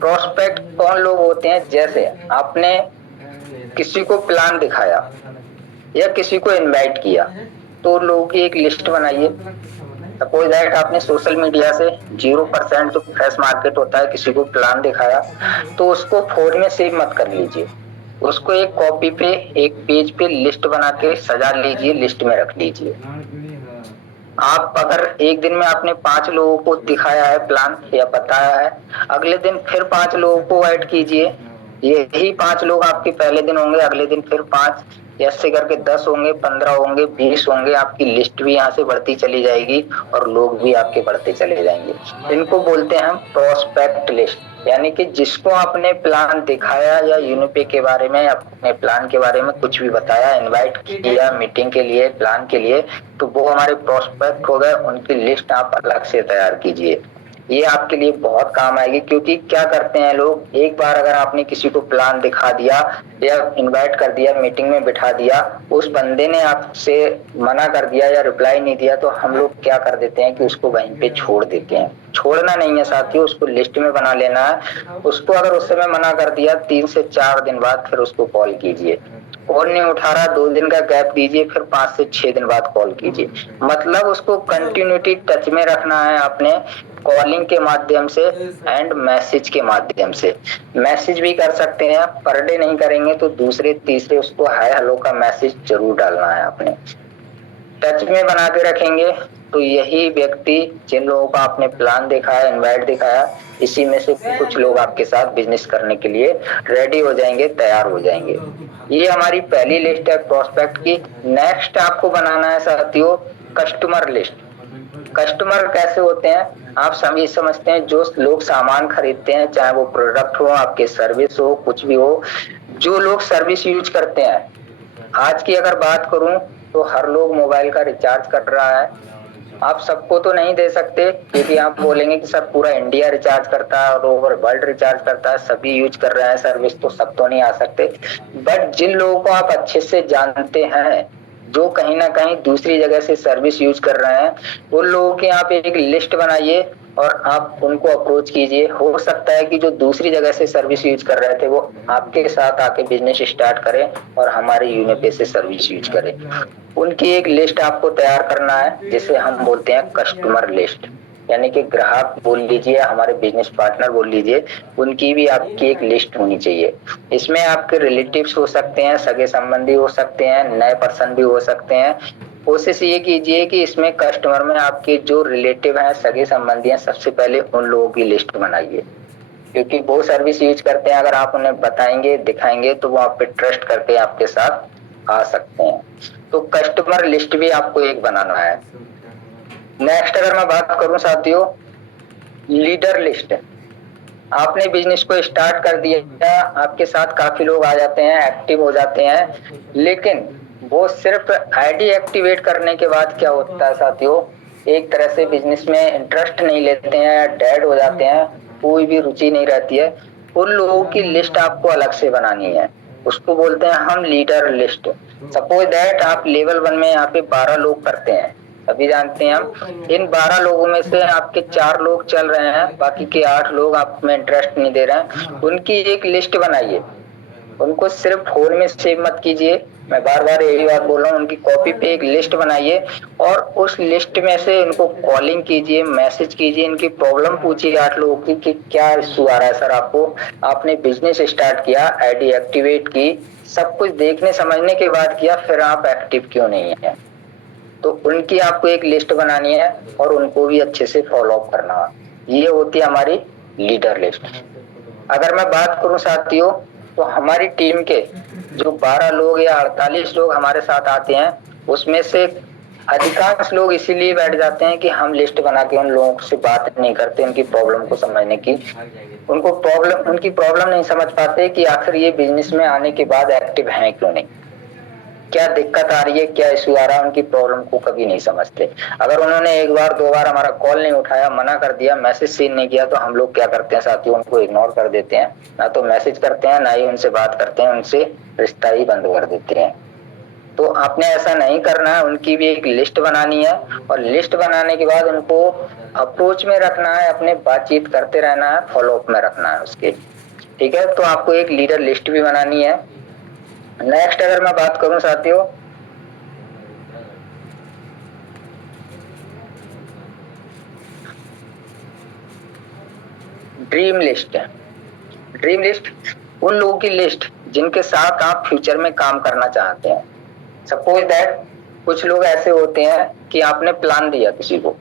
प्रोस्पेक्ट कौन लोग होते हैं, जैसे आपने किसी को प्लान दिखाया या किसी को इनवाइट किया तो लोगों की एक लिस्ट बनाइए। सपोज दैट आपने सोशल मीडिया से 0% जो फ्रेश मार्केट होता है किसी को प्लान दिखाया तो उसको फोन में सेव मत कर लीजिए, उसको एक कॉपी पे एक पेज पे लिस्ट बना के सजा लीजिए, लिस्ट में रख लीजिए। आप अगर एक दिन में आपने 5 लोगों को दिखाया है प्लान या बताया है, अगले दिन फिर 5 लोगों को ऐड कीजिए। यही 5 लोग आपके पहले दिन होंगे, अगले दिन फिर 5, ऐसे करके 10 होंगे, 15 होंगे, 20 होंगे। आपकी लिस्ट भी यहाँ से बढ़ती चली जाएगी और लोग भी आपके बढ़ते चले जाएंगे। इनको बोलते हैं हम प्रोस्पेक्ट लिस्ट, यानी कि जिसको आपने प्लान दिखाया या यूनिपे के बारे में, अपने प्लान के बारे में कुछ भी बताया, इनवाइट किया मीटिंग के लिए, प्लान के लिए, तो वो हमारे प्रोस्पेक्ट हो गए। उनकी लिस्ट आप अलग से तैयार कीजिए। ये आपके लिए बहुत काम आएगी, क्योंकि क्या करते हैं लोग, एक बार अगर आपने किसी को प्लान दिखा दिया या इनवाइट कर दिया, मीटिंग में बिठा दिया, उस बंदे ने आपसे मना कर दिया या रिप्लाई नहीं दिया, तो हम लोग क्या कर देते हैं कि उसको वहीं पे छोड़ देते हैं। छोड़ना नहीं है साथियों, उसको लिस्ट में बना लेना है। उसको अगर उस समय मना कर दिया, 3 से 4 दिन बाद फिर उसको कॉल कीजिए। कॉल नहीं उठा रहा, 2 दिन का गैप दीजिए, फिर 5 से 6 दिन बाद कॉल कीजिए। मतलब उसको कंटिन्यूटी टच में रखना है आपने, कॉलिंग के माध्यम से एंड मैसेज के माध्यम से। मैसेज भी कर सकते हैं, पर डे नहीं करेंगे तो दूसरे तीसरे उसको हाय हेलो का मैसेज जरूर डालना है आपने। टच में बना के रखेंगे तो यही व्यक्ति, जिन लोगों का आपने प्लान दिखाया, इनवाइट दिखाया, इसी में से कुछ लोग आपके साथ बिजनेस करने के लिए रेडी हो जाएंगे, तैयार हो जाएंगे। ये हमारी पहली लिस्ट है प्रोस्पेक्ट की। नेक्स्ट आपको बनाना है साथियों कस्टमर लिस्ट। कस्टमर कैसे होते हैं आप सभी समझते हैं, जो लोग सामान खरीदते हैं, चाहे वो प्रोडक्ट हो, आपके सर्विस हो, कुछ भी हो, जो लोग सर्विस यूज करते हैं। आज की अगर बात करूं तो हर लोग मोबाइल का रिचार्ज कर रहा है। आप सबको तो नहीं दे सकते, क्योंकि आप बोलेंगे कि सर पूरा इंडिया रिचार्ज करता है और ओवर वर्ल्ड रिचार्ज करता है, सभी यूज कर रहे हैं सर्विस, तो सब तो नहीं आ सकते। बट जिन लोगों को आप अच्छे से जानते हैं, जो कहीं ना कहीं दूसरी जगह से सर्विस यूज कर रहे हैं, उन लोगों की आप एक लिस्ट बनाइए और आप उनको अप्रोच कीजिए। हो सकता है कि जो दूसरी जगह से सर्विस यूज कर रहे थे वो आपके साथ आके बिजनेस स्टार्ट करें और हमारे यूनिपे से सर्विस यूज करें। उनकी एक लिस्ट आपको तैयार करना है, जिसे हम बोलते हैं कस्टमर लिस्ट, यानी कि ग्राहक बोल लीजिए, हमारे बिजनेस पार्टनर बोल लीजिए, उनकी भी आपकी एक लिस्ट होनी चाहिए। इसमें आपके रिलेटिव्स हो सकते हैं, सगे संबंधी हो सकते हैं, नए पर्सन भी हो सकते हैं। कोशिश ये कीजिए कि इसमें कस्टमर में आपके जो रिलेटिव हैं, सगे संबंधी हैं, सबसे पहले उन लोगों की लिस्ट बनाइए, क्योंकि वो सर्विस यूज करते हैं। अगर आप उन्हें बताएंगे, दिखाएंगे, तो वो आप पे ट्रस्ट करके आपके साथ आ सकते हैं। तो कस्टमर लिस्ट भी आपको एक बनाना है। नेक्स्ट अगर मैं बात करूं साथियों, लीडर लिस्ट। आपने बिजनेस को स्टार्ट कर दिया, आपके साथ काफी लोग आ जाते हैं, एक्टिव हो जाते हैं, लेकिन वो सिर्फ आईडी एक्टिवेट करने के बाद क्या होता है साथियों, एक तरह से बिजनेस में इंटरेस्ट नहीं लेते हैं, डेड हो जाते हैं, कोई भी रुचि नहीं रहती है। उन लोगों की लिस्ट आपको अलग से बनानी है, उसको बोलते हैं हम लीडर लिस्ट। सपोज दैट आप लेवल 1 में यहाँ पे 12 लोग करते हैं, अभी जानते हैं हम। इन 12 लोगों में से आपके 4 लोग चल रहे हैं, बाकी के 8 लोग आप में इंटरेस्ट नहीं दे रहे हैं। उनकी एक लिस्ट बनाइए, उनको सिर्फ फोन में सेव मत कीजिए, मैं बार बार यही बात बोल रहा हूँ। उनकी कॉपी पे एक लिस्ट बनाइए और उस लिस्ट में से उनको कॉलिंग कीजिए, मैसेज कीजिए, इनकी प्रॉब्लम पूछिए 8 लोगों की कि क्या इशू आ रहा है सर आपको। आपने बिजनेस स्टार्ट किया, आईडी एक्टिवेट की, सब कुछ देखने समझने के बाद किया, फिर आप एक्टिव क्यों नहीं है। तो उनकी आपको एक लिस्ट बनानी है और उनको भी अच्छे से फॉलो अप करना है। ये होती है हमारी लीडर लिस्ट। अगर मैं बात करूं साथियों, तो हमारी टीम के जो 12 लोग या 48 लोग हमारे साथ आते हैं, उसमें से अधिकांश लोग इसीलिए बैठ जाते हैं कि हम लिस्ट बना के उन लोगों से बात नहीं करते, उनकी प्रॉब्लम को समझने की। उनकी प्रॉब्लम नहीं समझ पाते कि आखिर ये बिजनेस में आने के बाद एक्टिव हैं क्यों नहीं। क्या दिक्कत आ रही है, क्या इशू आ रहा है, उनकी प्रॉब्लम को कभी नहीं समझते। अगर उन्होंने एक बार दो बार हमारा कॉल नहीं उठाया, मना कर दिया, मैसेज सीन नहीं किया, तो हम लोग क्या करते हैं साथियों, उनको इग्नोर कर देते हैं, ना तो मैसेज करते हैं ना ही उनसे बात करते हैं, उनसे रिश्ता ही बंद कर देते हैं। तो आपने ऐसा नहीं करना है, उनकी भी एक लिस्ट बनानी है और लिस्ट बनाने के बाद उनको अप्रोच में रखना है, अपने बातचीत करते रहना है, फॉलो अप में रखना है उसके। ठीक है, तो आपको एक लीडर लिस्ट भी बनानी है। नेक्स्ट अगर मैं बात करूं साथियों, ड्रीम लिस्ट है। ड्रीम लिस्ट उन लोगों की लिस्ट जिनके साथ आप फ्यूचर में काम करना चाहते हैं। सपोज दैट कुछ लोग ऐसे होते हैं कि आपने प्लान दिया किसी को,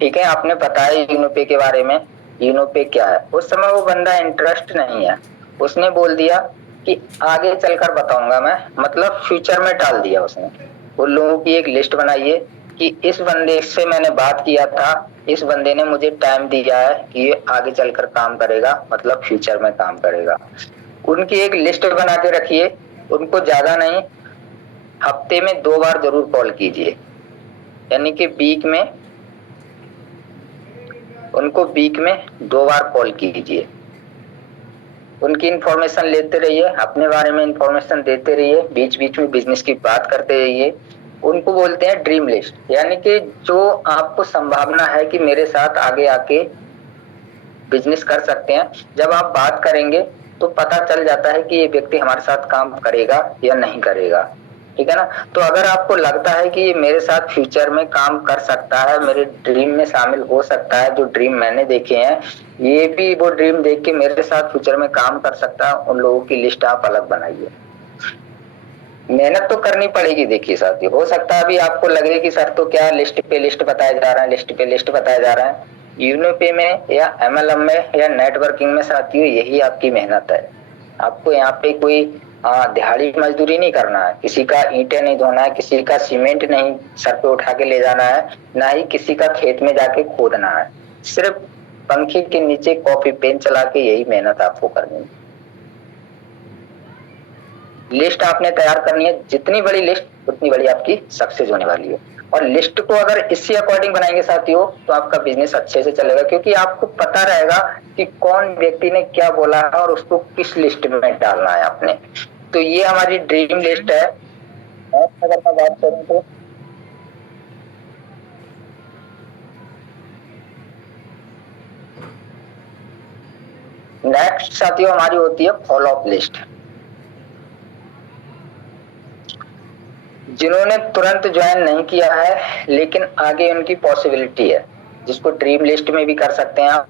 ठीक है, आपने बताया यूनोपे के बारे में, यूनोपे क्या है, उस समय वो बंदा इंटरेस्ट नहीं है, उसने बोल दिया कि आगे चलकर बताऊंगा मैं, मतलब फ्यूचर में टाल दिया उसने। उन लोगों की एक लिस्ट बनाइए कि इस बंदे से मैंने बात किया था, इस बंदे ने मुझे टाइम दिया है कि ये आगे चलकर काम करेगा, मतलब फ्यूचर में काम करेगा। उनकी एक लिस्ट बना के रखिए, उनको ज्यादा नहीं, हफ्ते में 2 बार जरूर कॉल कीजिए, यानी कि उनको वीक में 2 बार कॉल कीजिए। उनकी इंफॉर्मेशन लेते रहिए, अपने बारे में इंफॉर्मेशन देते रहिए, बीच बीच में बिजनेस की बात करते रहिए। उनको बोलते हैं ड्रीम लिस्ट, यानी कि जो आपको संभावना है कि मेरे साथ आगे आके बिजनेस कर सकते हैं। जब आप बात करेंगे तो पता चल जाता है कि ये व्यक्ति हमारे साथ काम करेगा या नहीं करेगा, ठीक है ना। तो अगर आपको लगता है कि ये मेरे साथ फ्यूचर में काम कर सकता है, मेरे ड्रीम में शामिल हो सकता है, जो ड्रीम मैंने देखे हैं, ये भी वो ड्रीम देख के मेरे साथ फ्यूचर में काम कर सकता है, उन लोगों की लिस्ट आप अलग बनाइए। मेहनत तो करनी पड़ेगी। देखिए साथियों, हो सकता है अभी आपको लगे कि सर तो क्या लिस्ट पे लिस्ट बताया जा रहा है, लिस्ट पे लिस्ट बताया जा रहा है। यूनोपे में या एमएलएम में या नेटवर्किंग में साथियों यही आपकी मेहनत है। आपको यहाँ पे कोई दिहाड़ी मजदूरी नहीं करना है, किसी का ईंटें नहीं धोना है, किसी का सीमेंट नहीं सर पे उठा के ले जाना है, ना ही किसी का खेत में जाके खोदना है। सिर्फ पंखे के नीचे कॉपी पेन चला के यही मेहनत आपको करनी है। लिस्ट आपने तैयार करनी है, जितनी बड़ी लिस्ट उतनी बड़ी आपकी सक्सेस होने वाली है। और लिस्ट को अगर इसी अकॉर्डिंग बनाएंगे साथियों तो आपका बिजनेस अच्छे से चलेगा, क्योंकि आपको पता रहेगा कि कौन व्यक्ति ने क्या बोला है और उसको किस लिस्ट में डालना है आपने। तो ये हमारी ड्रीम लिस्ट है। अगर मैं बात करूं तो नेक्स्ट साथियों हमारी होती है फॉलो अप लिस्ट। जिन्होंने तुरंत ज्वाइन नहीं किया है लेकिन आगे उनकी पॉसिबिलिटी है, जिसको ड्रीम लिस्ट में भी कर सकते हैं आप।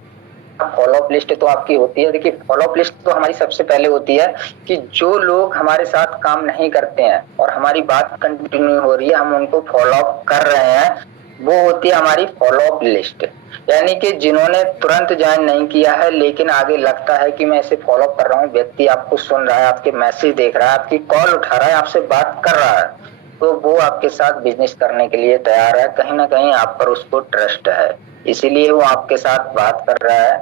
फॉलो अप लिस्ट तो आपकी होती है। देखिए फॉलो अप लिस्ट तो हमारी सबसे पहले होती है कि जो लोग हमारे साथ काम नहीं करते हैं और हमारी बात कंटिन्यू हो रही है, हम उनको फॉलो अप कर रहे हैं, वो होती है हमारी फॉलो अप लिस्ट। यानी कि जिन्होंने तुरंत ज्वाइन नहीं किया है लेकिन आगे लगता है कि मैं इसे फॉलो अप कर रहा हूँ, व्यक्ति आपको सुन रहा है, आपके मैसेज देख रहा है, आपकी कॉल उठा रहा है, आपसे बात कर रहा है, तो वो आपके साथ बिजनेस करने के लिए तैयार है। कहीं ना कहीं आप पर उसको ट्रस्ट है, इसीलिए वो आपके साथ बात कर रहा है,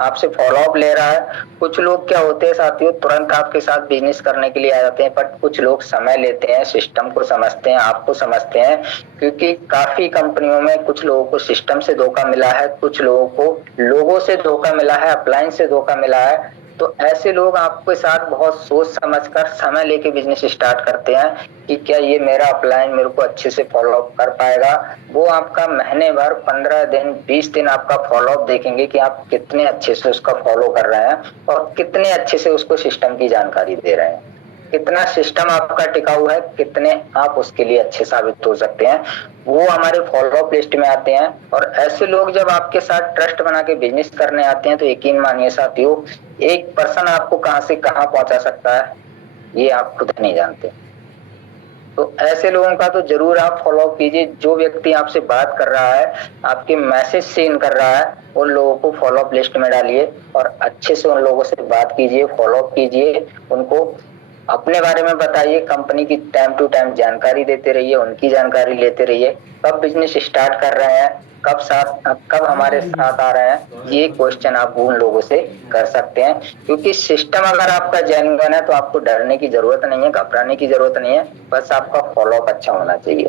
आपसे फॉलो अप ले रहा है। कुछ लोग क्या होते हैं साथियों, तुरंत आपके साथ बिजनेस करने के लिए आ जाते हैं, बट कुछ लोग समय लेते हैं, सिस्टम को समझते हैं, आपको समझते हैं, क्योंकि काफी कंपनियों में कुछ लोगों को सिस्टम से धोखा मिला है, कुछ लोगों को लोगों से धोखा मिला है, अपलाइन से धोखा मिला है। तो ऐसे लोग आपके साथ बहुत सोच समझकर समय लेके बिजनेस स्टार्ट करते हैं कि क्या ये मेरा अपलाइन मेरे को अच्छे से फॉलो अप कर पाएगा। वो आपका महीने भर 15 दिन 20 दिन आपका फॉलो अप देखेंगे कि आप कितने अच्छे से उसका फॉलो कर रहे हैं और कितने अच्छे से उसको सिस्टम की जानकारी दे रहे हैं, कितना सिस्टम आपका टिकाऊ है, कितने आप उसके लिए अच्छे साबित हो सकते हैं, वो हमारे फॉलो अप लिस्ट में आते हैं। और ऐसे लोग जब आपके साथ ट्रस्ट बना के बिजनेस करने आते हैं तो यकीन मानिए साथियों, एक पर्सन आपको कहां से कहां पहुंचा सकता है ये आप खुद नहीं जानते। तो ऐसे लोगों का तो जरूर आप फॉलो अप कीजिए। जो व्यक्ति आपसे बात कर रहा है, आपके मैसेज सीन कर रहा है, उन लोगों को फॉलो अप लिस्ट में डालिए और अच्छे से उन लोगों से बात कीजिए, फॉलो अप कीजिए, उनको अपने बारे में बताइए, कंपनी की टाइम टू टाइम जानकारी देते रहिए, उनकी जानकारी लेते रहिए। कब बिजनेस स्टार्ट कर रहे हैं, कब हमारे साथ आ रहे हैं, ये क्वेश्चन आप उन लोगों से कर सकते हैं। क्योंकि सिस्टम अगर आपका जेन्युइन है तो आपको डरने की जरूरत नहीं है, घबराने की जरूरत नहीं है, बस आपका फॉलोअप अच्छा होना चाहिए।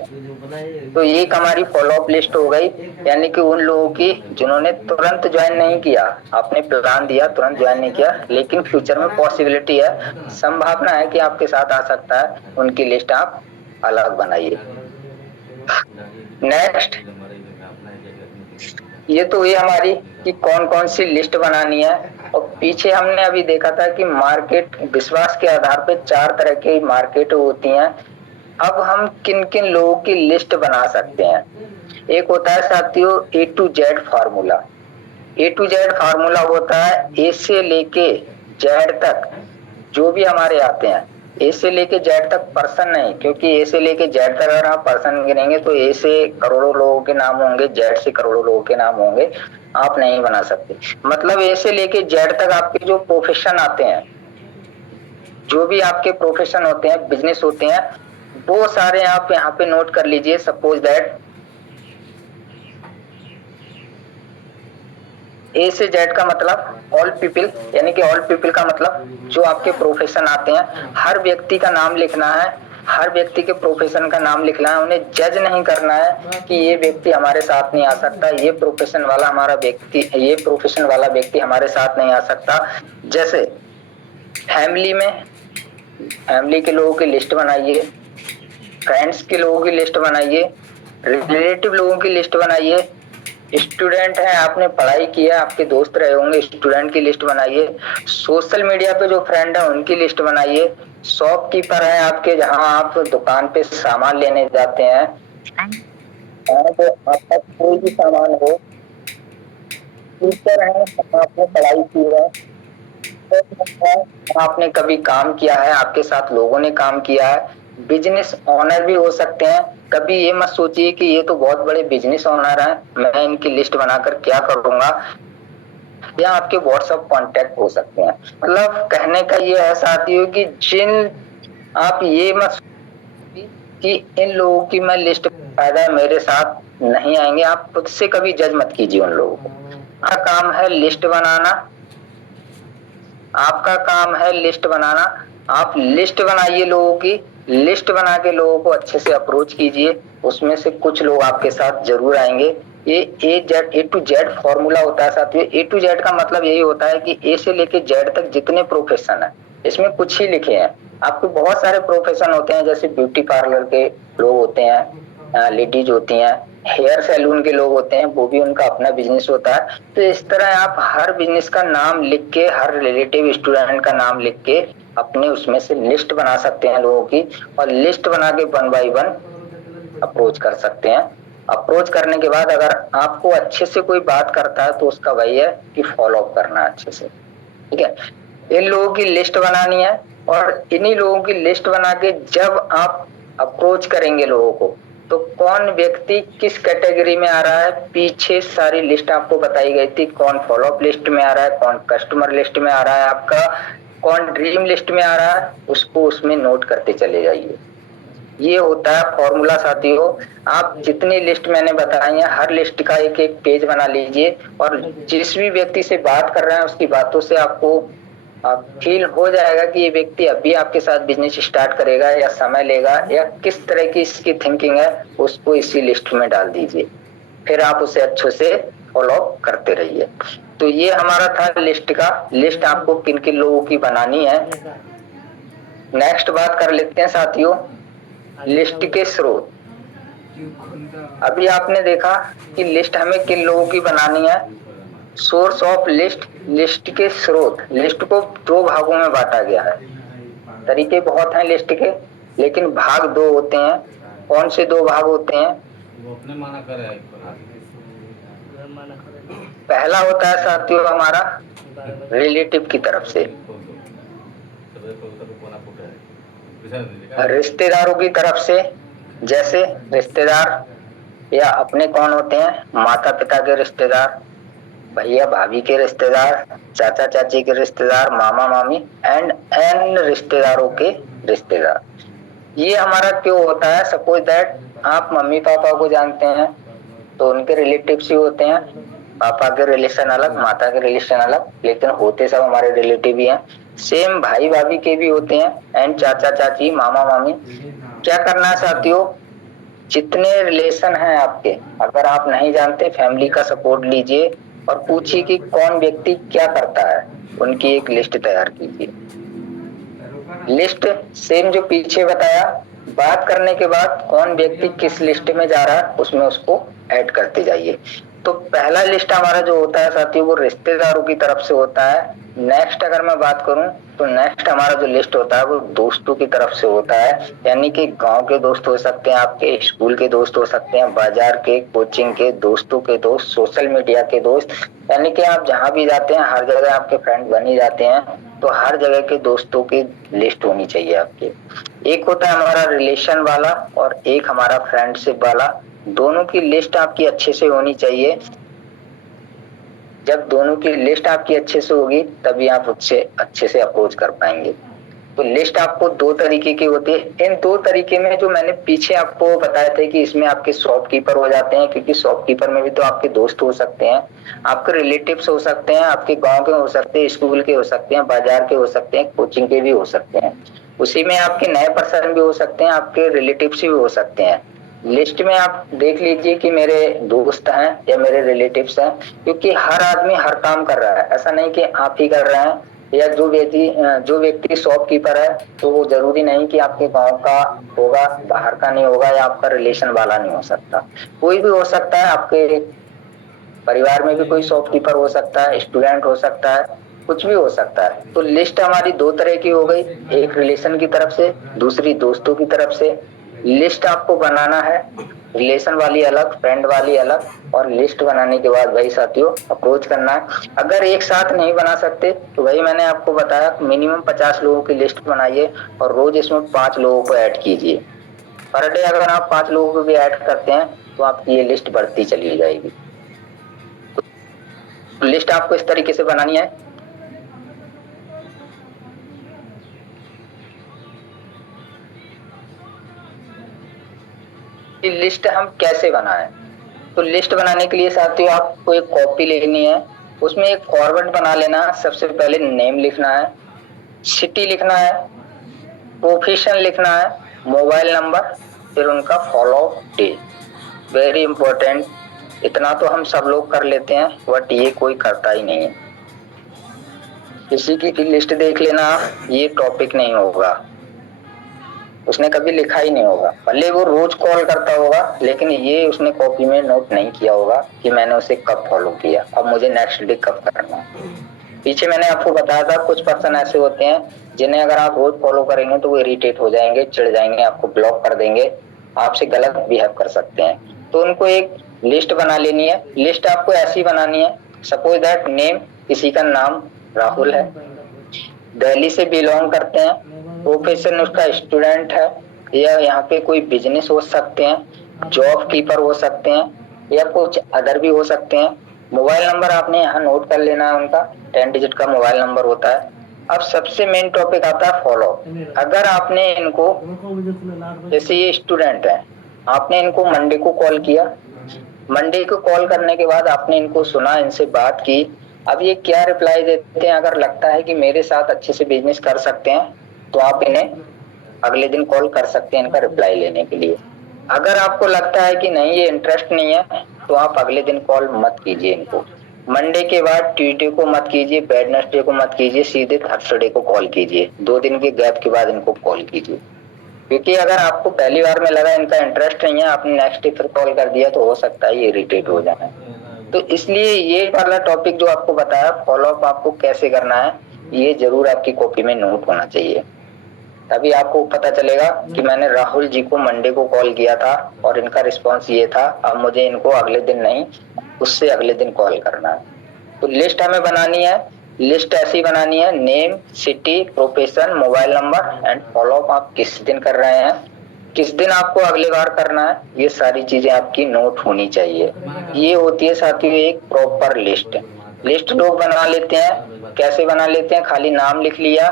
तो ये एक हमारी फॉलोअप लिस्ट हो गई, यानी कि उन लोगों की जिन्होंने तुरंत ज्वाइन नहीं किया, आपने प्लान दिया तुरंत ज्वाइन नहीं किया, लेकिन फ्यूचर में पॉसिबिलिटी है, संभावना है कि आपके साथ आ सकता है, उनकी लिस्ट आप अलग बनाइए। नेक्स्ट, ये तो ये हमारी कि कौन कौन सी लिस्ट बनानी है। और पीछे हमने अभी देखा था कि मार्केट विश्वास के आधार पे 4 तरह की मार्केट होती हैं। अब हम किन किन लोगों की लिस्ट बना सकते हैं। एक होता है साथियों A to Z formula. A to Z formula होता है A से लेके Z तक जो भी हमारे आते हैं, A से लेके Z तक पर्सन नहीं, क्योंकि A से लेके Z तक अगर आप पर्सन गिनेंगे तो A से करोड़ों लोगों के नाम होंगे, Z से करोड़ों लोगों के नाम होंगे, आप नहीं बना सकते। मतलब A से लेके Z तक आपके जो प्रोफेशन आते हैं, जो भी आपके प्रोफेशन होते हैं, बिजनेस होते हैं, वो सारे आप यहाँ पे नोट कर लीजिए। सपोज दैट A से Z का मतलब ऑल पीपल, यानी कि ऑल पीपल का मतलब जो आपके प्रोफेशन आते हैं, हर व्यक्ति का नाम लिखना है, हर व्यक्ति के प्रोफेशन का नाम लिखना है। उन्हें जज नहीं करना है कि ये व्यक्ति हमारे साथ नहीं आ सकता, ये प्रोफेशन वाला व्यक्ति हमारे साथ नहीं आ सकता। जैसे फैमिली के लोगों की लिस्ट बनाइए, फ्रेंड्स के लोगों की लिस्ट बनाइए, रिलेटिव लोगों की लिस्ट बनाइए, स्टूडेंट है, आपने पढ़ाई किया, आपके दोस्त रहे होंगे, स्टूडेंट की लिस्ट बनाइए, सोशल मीडिया पे जो फ्रेंड है उनकी लिस्ट बनाइए, शॉपकीपर है आपके, जहां आप दुकान पे सामान लेने जाते हैं, तो आपका कोई भी सामान हो, टीचर है, आपने पढ़ाई की है, आपने कभी काम किया है, आपके साथ लोगों ने काम किया है, बिजनेस ओनर भी हो सकते हैं। कभी ये मत सोचिए कि ये तो बहुत बड़े बिजनेस ओनर हैं, मैं इनकी लिस्ट बनाकर क्या करूंगा, या आपके व्हाट्सएप कांटेक्ट हो सकते हैं। मतलब कहने का ये है साथियों कि आप ये मत सोचिए कि इन लोगों की मैं लिस्ट फायदा मेरे साथ नहीं आएंगे, आप खुद से कभी जज मत कीजिए उन लोगों को। आपका काम है लिस्ट बनाना, आपका काम है लिस्ट बनाना। आप लिस्ट बनाइए लोगों की, लिस्ट बना के लोगों को अच्छे से अप्रोच कीजिए, उसमें से कुछ लोग आपके साथ जरूर आएंगे। ये A to Z फॉर्मूला होता है साथियों। A to Z का मतलब यही होता है कि A से लेके Z तक जितने प्रोफेशन है, इसमें कुछ ही लिखे हैं। आपको बहुत सारे प्रोफेशन होते हैं, जैसे ब्यूटी पार्लर के लोग होते हैं, लेडीज होती हैं, हेयर सैलून के लोग होते हैं, वो भी उनका अपना बिजनेस होता है। तो इस तरह आप हर बिजनेस का नाम लिख के, हर रिलेटिव स्टूडेंट का नाम लिख के अपने उसमें से लिस्ट बना सकते हैं लोगों की, और लिस्ट बना के 1 by 1 अप्रोच कर सकते हैं। अप्रोच करने के बाद अगर आपको अच्छे से कोई बात करता है तो उसका वही है कि फॉलो अप करना है अच्छे से, ठीक है। इन लोगों की लिस्ट बनानी है, और इन्हीं लोगों की लिस्ट बना के जब आप अप्रोच करेंगे लोगों को, तो कौन व्यक्ति किस कैटेगरी में आ रहा है, पीछे सारी लिस्ट आपको बताई गई थी। कौन फॉलोअप लिस्ट में आ रहा है, कौन कस्टमर लिस्ट में आ रहा है आपका, कौन ड्रीम लिस्ट में आ रहा है, उसको उसमें नोट करते चले जाइए। ये होता है फॉर्मूला साथियों। आप जितनी लिस्ट मैंने बताई है, हर लिस्ट का एक एक पेज बना लीजिए, और जिस भी व्यक्ति से बात कर रहे हैं उसकी बातों से आपको फील हो जाएगा कि ये व्यक्ति अभी आपके साथ बिजनेस स्टार्ट करेगा या समय लेगा, या किस तरह की इसकी थिंकिंग है, उसको इसी लिस्ट में डाल दीजिए। फिर आप उसे अच्छे से फॉलो करते रहिए। तो ये हमारा था लिस्ट आपको किन किन लोगों की बनानी है। नेक्स्ट बात कर लेते हैं साथियों, लिस्ट के स्रोत। अभी आपने देखा कि लिस्ट हमें किन लोगों की बनानी है। सोर्स ऑफ लिस्ट के स्रोत। लिस्ट को 2 भागों में बांटा गया है। तरीके बहुत हैं लिस्ट के, लेकिन भाग 2 होते हैं। कौन से 2 भाग होते हैं? वो अपने माना करे। पहला होता है साथियों हमारा रिलेटिव की तरफ से, रिश्तेदारों की तरफ से। जैसे रिश्तेदार या अपने कौन होते हैं, माता पिता के रिश्तेदार, भैया भाभी के रिश्तेदार, चाचा चाची के रिश्तेदार, मामा मामी एंड रिश्तेदारों के रिश्तेदार। ये हमारा क्यों होता है? सपोज दैट आप मम्मी पापा को जानते हैं, तो उनके रिलेटिव्स ही होते हैं, पापा के रिलेशन अलग, माता के रिलेशन अलग, लेकिन होते सब हमारे रिलेटिव ही हैं। सेम भाई भाभी के भी होते हैं, एंड चाचा चाची, मामा मामी। क्या करना है साथियों, जितने रिलेशन हैं आपके, अगर आप नहीं जानते, फैमिली का सपोर्ट लीजिए और पूछिए कि कौन व्यक्ति क्या करता है, उनकी एक लिस्ट तैयार कीजिए। लिस्ट सेम जो पीछे बताया, बात करने के बाद कौन व्यक्ति किस लिस्ट में जा रहा है उसमें उसको ऐड करते जाइए। तो पहला लिस्ट हमारा जो होता है साथियों, वो रिश्तेदारों की तरफ से होता है। नेक्स्ट अगर मैं बात करूं तो नेक्स्ट हमारा जो लिस्ट होता है वो दोस्तों की तरफ से होता है, यानी कि गांव के दोस्त हो सकते हैं, आपके स्कूल के दोस्त हो सकते हैं, बाजार के, कोचिंग के, दोस्तों के दोस्त, सोशल मीडिया के दोस्त, यानी कि आप जहां भी जाते हैं हर जगह आपके फ्रेंड बन ही जाते हैं। तो हर जगह के दोस्तों की लिस्ट होनी चाहिए आपके। एक होता है हमारा रिलेशन वाला और एक हमारा फ्रेंडशिप वाला, दोनों की लिस्ट आपकी अच्छे से होनी चाहिए। जब दोनों की लिस्ट आपकी अच्छे से होगी तभी आप उससे अच्छे से अप्रोच कर पाएंगे। तो लिस्ट आपको दो तरीके की होती है। इन दो तरीके में जो मैंने पीछे आपको बताया था कि इसमें आपके शॉपकीपर हो जाते हैं, क्योंकि शॉपकीपर में भी तो आपके दोस्त हो सकते हैं, आपके रिलेटिव्स हो सकते हैं, आपके गांव के हो सकते हैं, स्कूल के हो सकते हैं, बाजार के हो सकते हैं, कोचिंग के भी हो सकते हैं। उसी में आपके नए पर्सन भी हो सकते हैं, आपके रिलेटिव्स भी हो सकते हैं। लिस्ट में आप देख लीजिए कि मेरे दोस्त हैं या मेरे रिलेटिव्स हैं, क्योंकि हर आदमी हर काम कर रहा है। ऐसा नहीं कि आप ही कर रहे हैं, या जो व्यक्ति शॉपकीपर है तो वो जरूरी नहीं कि आपके गांव का होगा, बाहर का नहीं होगा, या आपका रिलेशन वाला नहीं हो सकता। कोई भी हो सकता है, आपके परिवार में भी कोई शॉपकीपर हो सकता है, स्टूडेंट हो सकता है, कुछ भी हो सकता है। तो लिस्ट हमारी दो तरह की हो गई, एक रिलेशन की तरफ से, दूसरी दोस्तों की तरफ से। लिस्ट आपको बनाना है, रिलेशन वाली अलग, फ्रेंड वाली अलग, और लिस्ट बनाने के बाद भाई साथियों अप्रोच करना है। अगर एक साथ नहीं बना सकते तो भाई मैंने आपको बताया मिनिमम 50 लोगों की लिस्ट बनाइए और रोज इसमें 5 लोगों को ऐड कीजिए। पर डे अगर आप 5 लोगों को भी ऐड करते हैं तो आपकी ये लिस्ट बढ़ती चली जाएगी। तो लिस्ट आपको इस तरीके से बनानी है। लिस्ट हम कैसे बनाएं? तो लिस्ट बनाने के लिए साथियों आपको एक कॉपी लेनी है, उसमें एक फॉरवर्ड बना लेना। सबसे पहले नेम लिखना है, सिटी लिखना है, प्रोफेशन लिखना है, मोबाइल नंबर, फिर उनका फॉलो डेट। वेरी इंपॉर्टेंट, इतना तो हम सब लोग कर लेते हैं बट ये कोई करता ही नहीं है। किसी की लिस्ट देख लेना, ये टॉपिक नहीं होगा, उसने कभी लिखा ही नहीं होगा। भले वो रोज कॉल करता होगा लेकिन ये उसने कॉपी में नोट नहीं किया होगा कि मैंने उसे कब फॉलो किया, अब मुझे नेक्स्ट डे कब करना। पीछे मैंने आपको बताया था कुछ पर्सन ऐसे होते हैं जिन्हें अगर आप रोज फॉलो करेंगे तो वो इरिटेट हो जाएंगे, चिढ़ जाएंगे, आपको ब्लॉक कर देंगे, आपसे गलत बिहेव कर सकते हैं। तो उनको एक लिस्ट बना लेनी है। लिस्ट आपको ऐसी बनानी है, सपोज दैट नेम, किसी का नाम राहुल है, दिल्ली से बिलोंग करते हैं, प्रोफेशन उसका स्टूडेंट है, या यहाँ पे कोई बिजनेस हो सकते हैं, जॉब कीपर हो सकते हैं, या कुछ अदर भी हो सकते हैं। मोबाइल नंबर आपने यहाँ नोट कर लेना है, उनका 10 डिजिट का मोबाइल नंबर होता है। अब सबसे मेन टॉपिक आता है फॉलो। अगर आपने इनको, जैसे ये स्टूडेंट है, आपने इनको मंडे को कॉल किया, मंडे को कॉल करने के बाद आपने इनको सुना, इनसे बात की, अब ये क्या रिप्लाई देते हैं। अगर लगता है कि मेरे साथ अच्छे से बिजनेस कर सकते हैं तो आप इन्हें अगले दिन कॉल कर सकते हैं इनका रिप्लाई लेने के लिए। अगर आपको लगता है कि नहीं ये इंटरेस्ट नहीं है तो आप अगले दिन कॉल मत कीजिए इनको। मंडे के बाद ट्यूसडे को मत कीजिए, वेडनेसडे को मत कीजिए, सीधे थर्सडे को कॉल कीजिए। 2 दिन के गैप के बाद इनको कॉल कीजिए, क्योंकि अगर आपको पहली बार में लगा इनका इंटरेस्ट नहीं है, आपने नेक्स्ट डे फिर कॉल कर दिया तो हो सकता है ये इरिटेट हो जाए। तो इसलिए ये वाला टॉपिक जो आपको बताया, फॉलो अप आपको कैसे करना है, ये जरूर आपकी कॉपी में नोट होना चाहिए। तभी आपको पता चलेगा कि मैंने राहुल जी को मंडे को कॉल किया था और इनका रिस्पांस ये था, अब मुझे इनको अगले दिन नहीं उससे अगले दिन कॉल करना है। तो लिस्ट हमें बनानी है। लिस्ट ऐसी बनानी है, name, city, profession, mobile number and follow up आप किस दिन कर रहे हैं, किस दिन आपको अगली बार करना है, ये सारी चीजें आपकी नोट होनी चाहिए। ये होती है साथियों एक प्रॉपर लिस्ट। लिस्ट लोग बना लेते हैं, कैसे बना लेते हैं, खाली नाम लिख लिया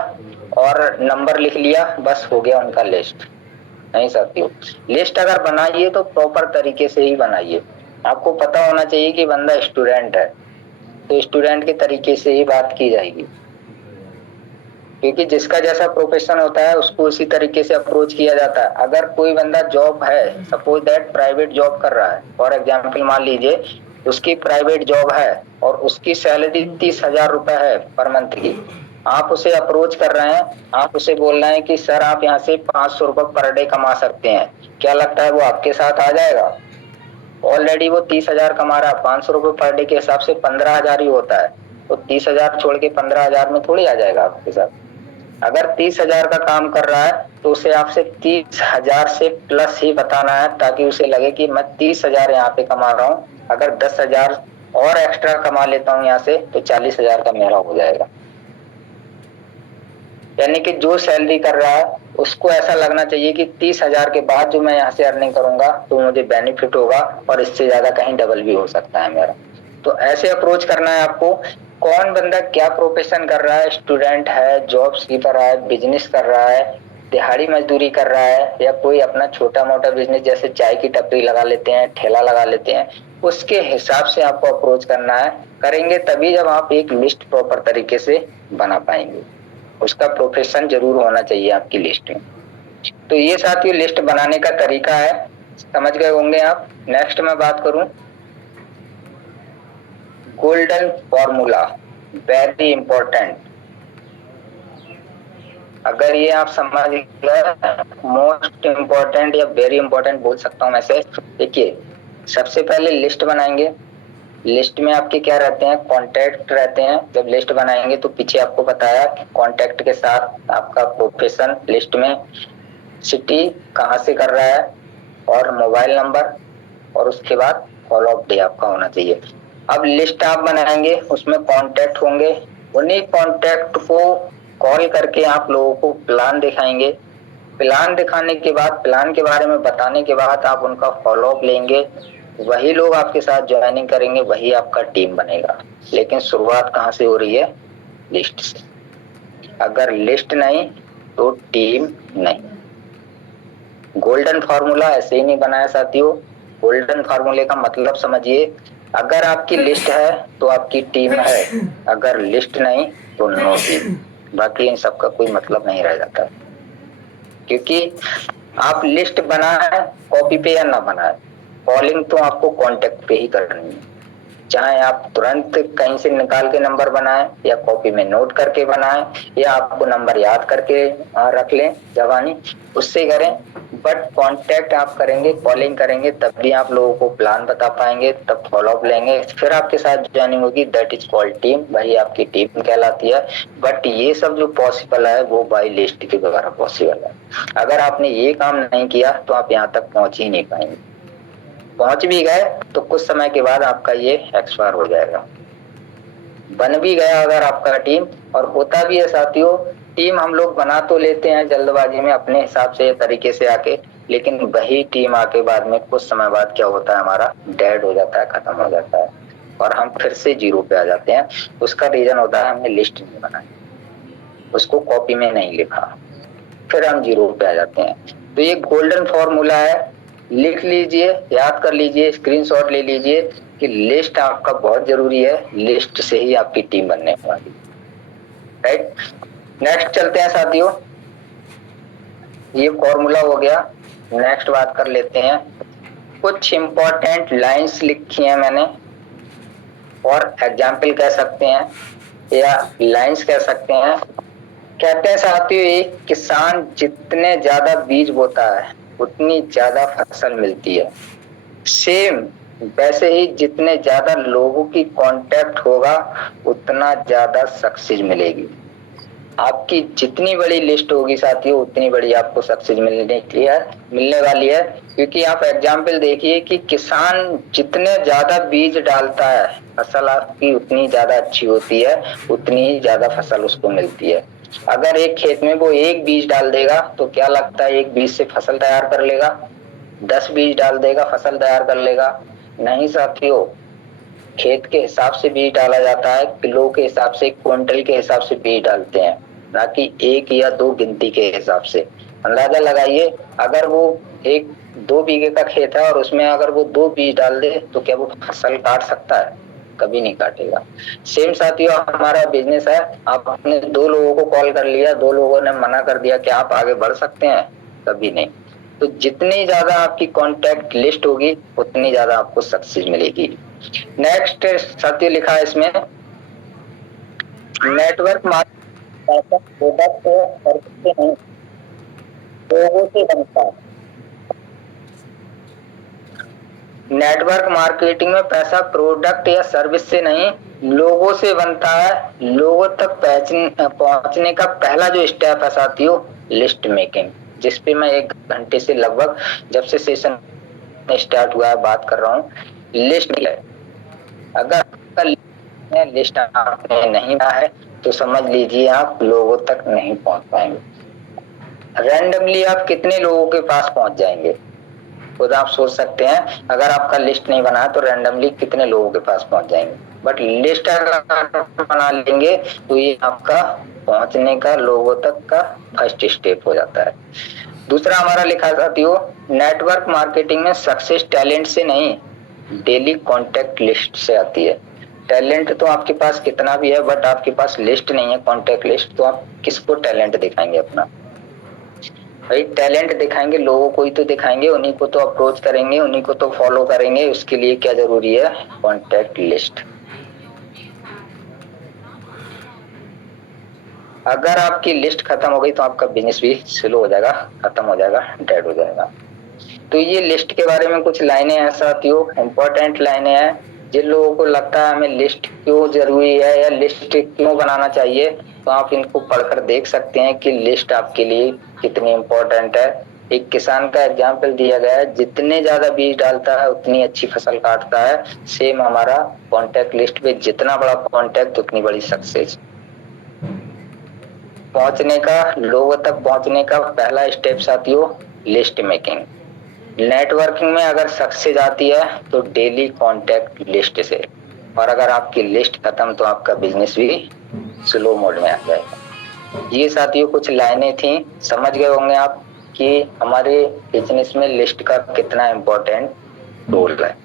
और नंबर लिख लिया, बस हो गया उनका लिस्ट। नहीं साथियों, लिस्ट अगर बनाइए तो प्रॉपर तरीके से ही बनाइए। आपको पता होना चाहिए कि बंदा स्टूडेंट है, तो स्टूडेंट के तरीके से ही बात की जाएगी, क्योंकि जिसका जैसा प्रोफेशन होता है उसको उसी तरीके से अप्रोच किया जाता है। अगर कोई बंदा जॉब है, सपोज दैट प्राइवेट जॉब कर रहा है, फॉर एग्जाम्पल मान लीजिए उसकी प्राइवेट जॉब है और उसकी सैलरी 30,000 रुपए है पर मंथ की, आप उसे अप्रोच कर रहे हैं, आप उसे बोल रहे हैं कि सर आप यहाँ से 500 रुपए पर डे कमा सकते हैं, क्या लगता है वो आपके साथ आ जाएगा? ऑलरेडी वो 30,000 कमा रहा है, 500 रुपए पर डे के हिसाब से 15,000 ही होता है, तो 30,000 छोड़ के 15,000 में थोड़ी आ जाएगा आपके साथ। अगर 30,000 का काम कर रहा है तो उसे आपसे 30,000 से प्लस ही बताना है, ताकि उसे लगे कि मैं 30,000 यहाँ पे कमा रहा हूँ, अगर 10,000 और एक्स्ट्रा कमा लेता हूँ यहाँ से तो 40,000 का मेरा हो जाएगा। यानी कि जो सैलरी कर रहा है उसको ऐसा लगना चाहिए कि 30,000 के बाद जो मैं यहाँ से अर्निंग करूंगा तो मुझे बेनिफिट होगा और इससे ज्यादा कहीं डबल भी हो सकता है मेरा। तो ऐसे अप्रोच करना है आपको। कौन बंदा क्या प्रोफेशन कर रहा है, स्टूडेंट है, जॉब सीकर रहा है, बिजनेस कर रहा है, दिहाड़ी मजदूरी कर रहा है, या कोई अपना छोटा मोटा बिजनेस जैसे चाय की टपरी लगा लेते हैं, ठेला लगा लेते हैं, उसके हिसाब से आपको अप्रोच करना है। करेंगे तभी जब आप एक लिस्ट प्रॉपर तरीके से बना पाएंगे। उसका प्रोफेशन जरूर होना चाहिए आपकी लिस्ट में। तो ये साथियों लिस्ट बनाने का तरीका है, समझ गए होंगे आप। नेक्स्ट मैं बात करूं गोल्डन फॉर्मूला, वेरी इंपॉर्टेंट। अगर ये आप समझ गए, मोस्ट इंपॉर्टेंट या वेरी इंपॉर्टेंट बोल सकता हूं मैं से। देखिए सबसे पहले लिस्ट बनाएंगे, लिस्ट में आपके क्या रहते हैं, कॉन्टैक्ट रहते हैं। जब लिस्ट बनाएंगे तो पीछे आपको बताया कि कॉन्टैक्ट के साथ आपका प्रोफेशन लिस्ट में, सिटी कहाँ से कर रहा है और मोबाइल नंबर, और उसके बाद फॉलो अप डे आपका होना चाहिए। अब लिस्ट आप बनाएंगे, उसमें कॉन्टैक्ट होंगे, उन्हीं कॉन्टैक्ट को कॉल करके आप लोगों को प्लान दिखाएंगे। प्लान दिखाने के बाद, प्लान के बारे में बताने के बाद आप उनका फॉलो अप लेंगे, वही लोग आपके साथ ज्वाइनिंग करेंगे, वही आपका टीम बनेगा। लेकिन शुरुआत कहाँ से हो रही है? लिस्ट से। अगर लिस्ट नहीं तो टीम नहीं। गोल्डन फॉर्मूला ऐसे ही नहीं बनाया साथियों। गोल्डन फॉर्मूले का मतलब समझिए, अगर आपकी लिस्ट है तो आपकी टीम है, अगर लिस्ट नहीं तो नो टीम। बाकी इन सबका कोई मतलब नहीं रह जाता, क्योंकि आप लिस्ट बनाए कॉपी पे या ना बनाए, कॉलिंग तो आपको कॉन्टेक्ट पे ही करनी है। चाहे आप तुरंत कहीं से निकाल के नंबर बनाएं या कॉपी में नोट करके बनाएं या आपको नंबर याद करके रख लें जवानी, उससे करें। बट कांटेक्ट आप करेंगे, कॉलिंग करेंगे, तब भी आप लोगों को प्लान बता पाएंगे, तब फॉलो अप लेंगे, फिर आपके साथ ज्वाइनिंग होगी। दैट इज कॉल्ड टीम, वही आपकी टीम कहलाती है। बट ये सब जो पॉसिबल है वो बाय लिस्ट के द्वारा पॉसिबल है। अगर आपने ये काम नहीं किया तो आप यहाँ तक पहुंच ही नहीं पाएंगे। पहुंच भी गए तो कुछ समय के बाद आपका ये एक्सपायर हो जाएगा। बन भी गया अगर आपका टीम, और होता भी है साथियों, टीम हम लोग बना तो लेते हैं जल्दबाजी में अपने हिसाब से तरीके से आके, लेकिन वही टीम आके बाद में कुछ समय बाद क्या होता है, हमारा डेड हो जाता है, खत्म हो जाता है और हम फिर से जीरो पे आ जाते हैं। उसका रीजन होता है हमने लिस्ट नहीं बनाई, उसको कॉपी में नहीं लिखा, फिर हम जीरो पे आ जाते हैं। तो ये गोल्डन फॉर्मूला है, लिख लीजिए, याद कर लीजिए, स्क्रीनशॉट ले लीजिए कि लिस्ट आपका बहुत जरूरी है। लिस्ट से ही आपकी टीम बनने वाली। राइट, नेक्स्ट चलते हैं साथियों। ये फॉर्मूला हो गया। नेक्स्ट बात कर लेते हैं, कुछ इंपॉर्टेंट लाइंस लिखी हैं मैंने, और एग्जाम्पल कह सकते हैं या लाइंस कह सकते हैं। कहते हैं साथियों, एक किसान जितने ज्यादा बीज बोता है उतनी ज्यादा फसल मिलती है। सेम वैसे ही जितने ज्यादा लोगों की कांटेक्ट होगा उतना ज्यादा सक्सेस मिलेगी। आपकी जितनी बड़ी लिस्ट होगी साथियों उतनी बड़ी आपको सक्सेस मिलने वाली है। क्योंकि आप एग्जाम्पल देखिए कि किसान जितने ज्यादा बीज डालता है फसल आपकी उतनी ज्यादा अच्छी होती है, उतनी ही ज्यादा फसल उसको मिलती है। अगर एक खेत में वो एक बीज डाल देगा तो क्या लगता है एक बीज से फसल तैयार कर लेगा? 10 बीज डाल देगा फसल तैयार कर लेगा? नहीं साथियों, खेत के हिसाब से बीज डाला जाता है, किलो के हिसाब से, क्विंटल के हिसाब से बीज डालते हैं, ना कि 1 या 2 गिनती के हिसाब से। अंदाजा लगाइए, अगर वो एक 2 बीघे का खेत है और उसमें अगर वो 2 बीज डाल दे तो क्या वो फसल काट सकता है? कभी नहीं काटेगा। सेम साथियों हमारा बिजनेस है, आपने 2 लोगों को कॉल कर लिया, 2 लोगों ने मना कर दिया कि आप आगे बढ़ सकते हैं? कभी नहीं। तो जितनी ज्यादा आपकी कॉन्टैक्ट लिस्ट होगी उतनी ज्यादा आपको सक्सेस मिलेगी। नेक्स्ट साथियों लिखा है इसमें, नेटवर्क मार्केटिंग प्रोडक्ट और लोगों से बनता है। नेटवर्क मार्केटिंग में पैसा प्रोडक्ट या सर्विस से नहीं, लोगों से बनता है। लोगों तक पहुंचने का पहला जो स्टेप है साथियों, लिस्ट मेकिंग, जिसपे मैं 1 घंटे से लगभग जब से सेशन स्टार्ट हुआ है बात कर रहा हूँ। लिस्ट है, अगर लिस्ट आपने नहीं बनाया है तो समझ लीजिए आप लोगों तक नहीं पहुंच पाएंगे। रैंडमली आप कितने लोगों के पास पहुंच जाएंगे खुद आप सोच सकते हैं। अगर आपका लिस्ट नहीं बना तो रैंडमली कितने लोगों के पास पहुंच जाएंगे। बट लिस्ट अगर बना लेंगे तो ये आपका पहुंचने का लोगों तक का फर्स्ट स्टेप हो जाता है। दूसरा हमारा लिखा साथियों, नेटवर्क मार्केटिंग में सक्सेस टैलेंट से नहीं, डेली कॉन्टेक्ट लिस्ट से आती है। टैलेंट तो आपके पास कितना भी है बट आपके पास लिस्ट नहीं है, कॉन्टेक्ट लिस्ट, तो आप किसको टैलेंट दिखाएंगे अपना? भाई टैलेंट दिखाएंगे लोगों को ही तो दिखाएंगे, उन्हीं को तो अप्रोच करेंगे, उन्हीं को तो फॉलो करेंगे। उसके लिए क्या जरूरी है? Contact list. अगर आपकी लिस्ट खत्म हो गई तो आपका बिजनेस भी स्लो हो जाएगा, खत्म हो जाएगा, डेड हो जाएगा। तो ये लिस्ट के बारे में कुछ लाइनें हैं साथियों, इंपॉर्टेंट लाइनें हैं। जिन लोगों को लगता है हमें लिस्ट क्यों जरूरी है या लिस्ट क्यों बनाना चाहिए, तो आप इनको पढ़कर देख सकते हैं कि लिस्ट आपके लिए कितनी इंपॉर्टेंट है। एक किसान का एग्जाम्पल दिया गया है, जितने ज्यादा बीज डालता है उतनी अच्छी फसल काटता है। सेम हमारा कॉन्टेक्ट लिस्ट पे जितना बड़ा कॉन्टेक्ट उतनी बड़ी सक्सेस। पहुंचने का, लोगों तक पहुंचने का पहला स्टेप साथियों, लिस्ट मेकिंग। नेटवर्किंग में अगर सक्सेस आती है तो डेली कॉन्टेक्ट लिस्ट से, और अगर आपकी लिस्ट खत्म तो आपका बिजनेस भी स्लो मोड में आ जाएगा। ये साथियों कुछ लाइनें थी, समझ गए होंगे आप कि हमारे बिजनेस में लिस्ट का कितना इम्पोर्टेंट रोल है।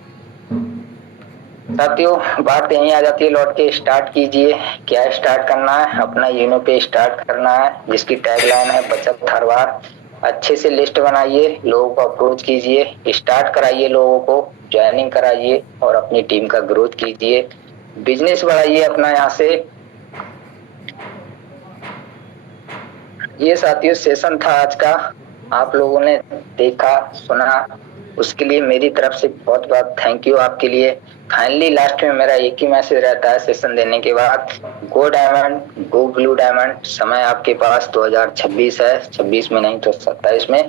साथियों बात यहीं आ जाती है, लौट के स्टार्ट कीजिए। क्या स्टार्ट करना है? अपना यूनो पे स्टार्ट करना है, जिसकी टैगलाइन है बचत हर बार। अच्छे से लिस्ट बनाइए, लोगों को अप्रोच कीजिए, स्टार्ट कराइए, लोगों को ज्वाइनिंग कराइए और अपनी टीम का ग्रोथ कीजिए, बिजनेस बढ़ाइए अपना। यहाँ से ये साथियों सेशन था आज का, आप लोगों ने देखा सुना, उसके लिए मेरी तरफ से बहुत बहुत थैंक यू आपके लिए। फाइनली लास्ट में मेरा एक ही मैसेज रहता है सेशन देने के बाद, गो डायमंड, गो ब्लू डायमंड। समय आपके पास 2026 है, 26 में नहीं तो 27 में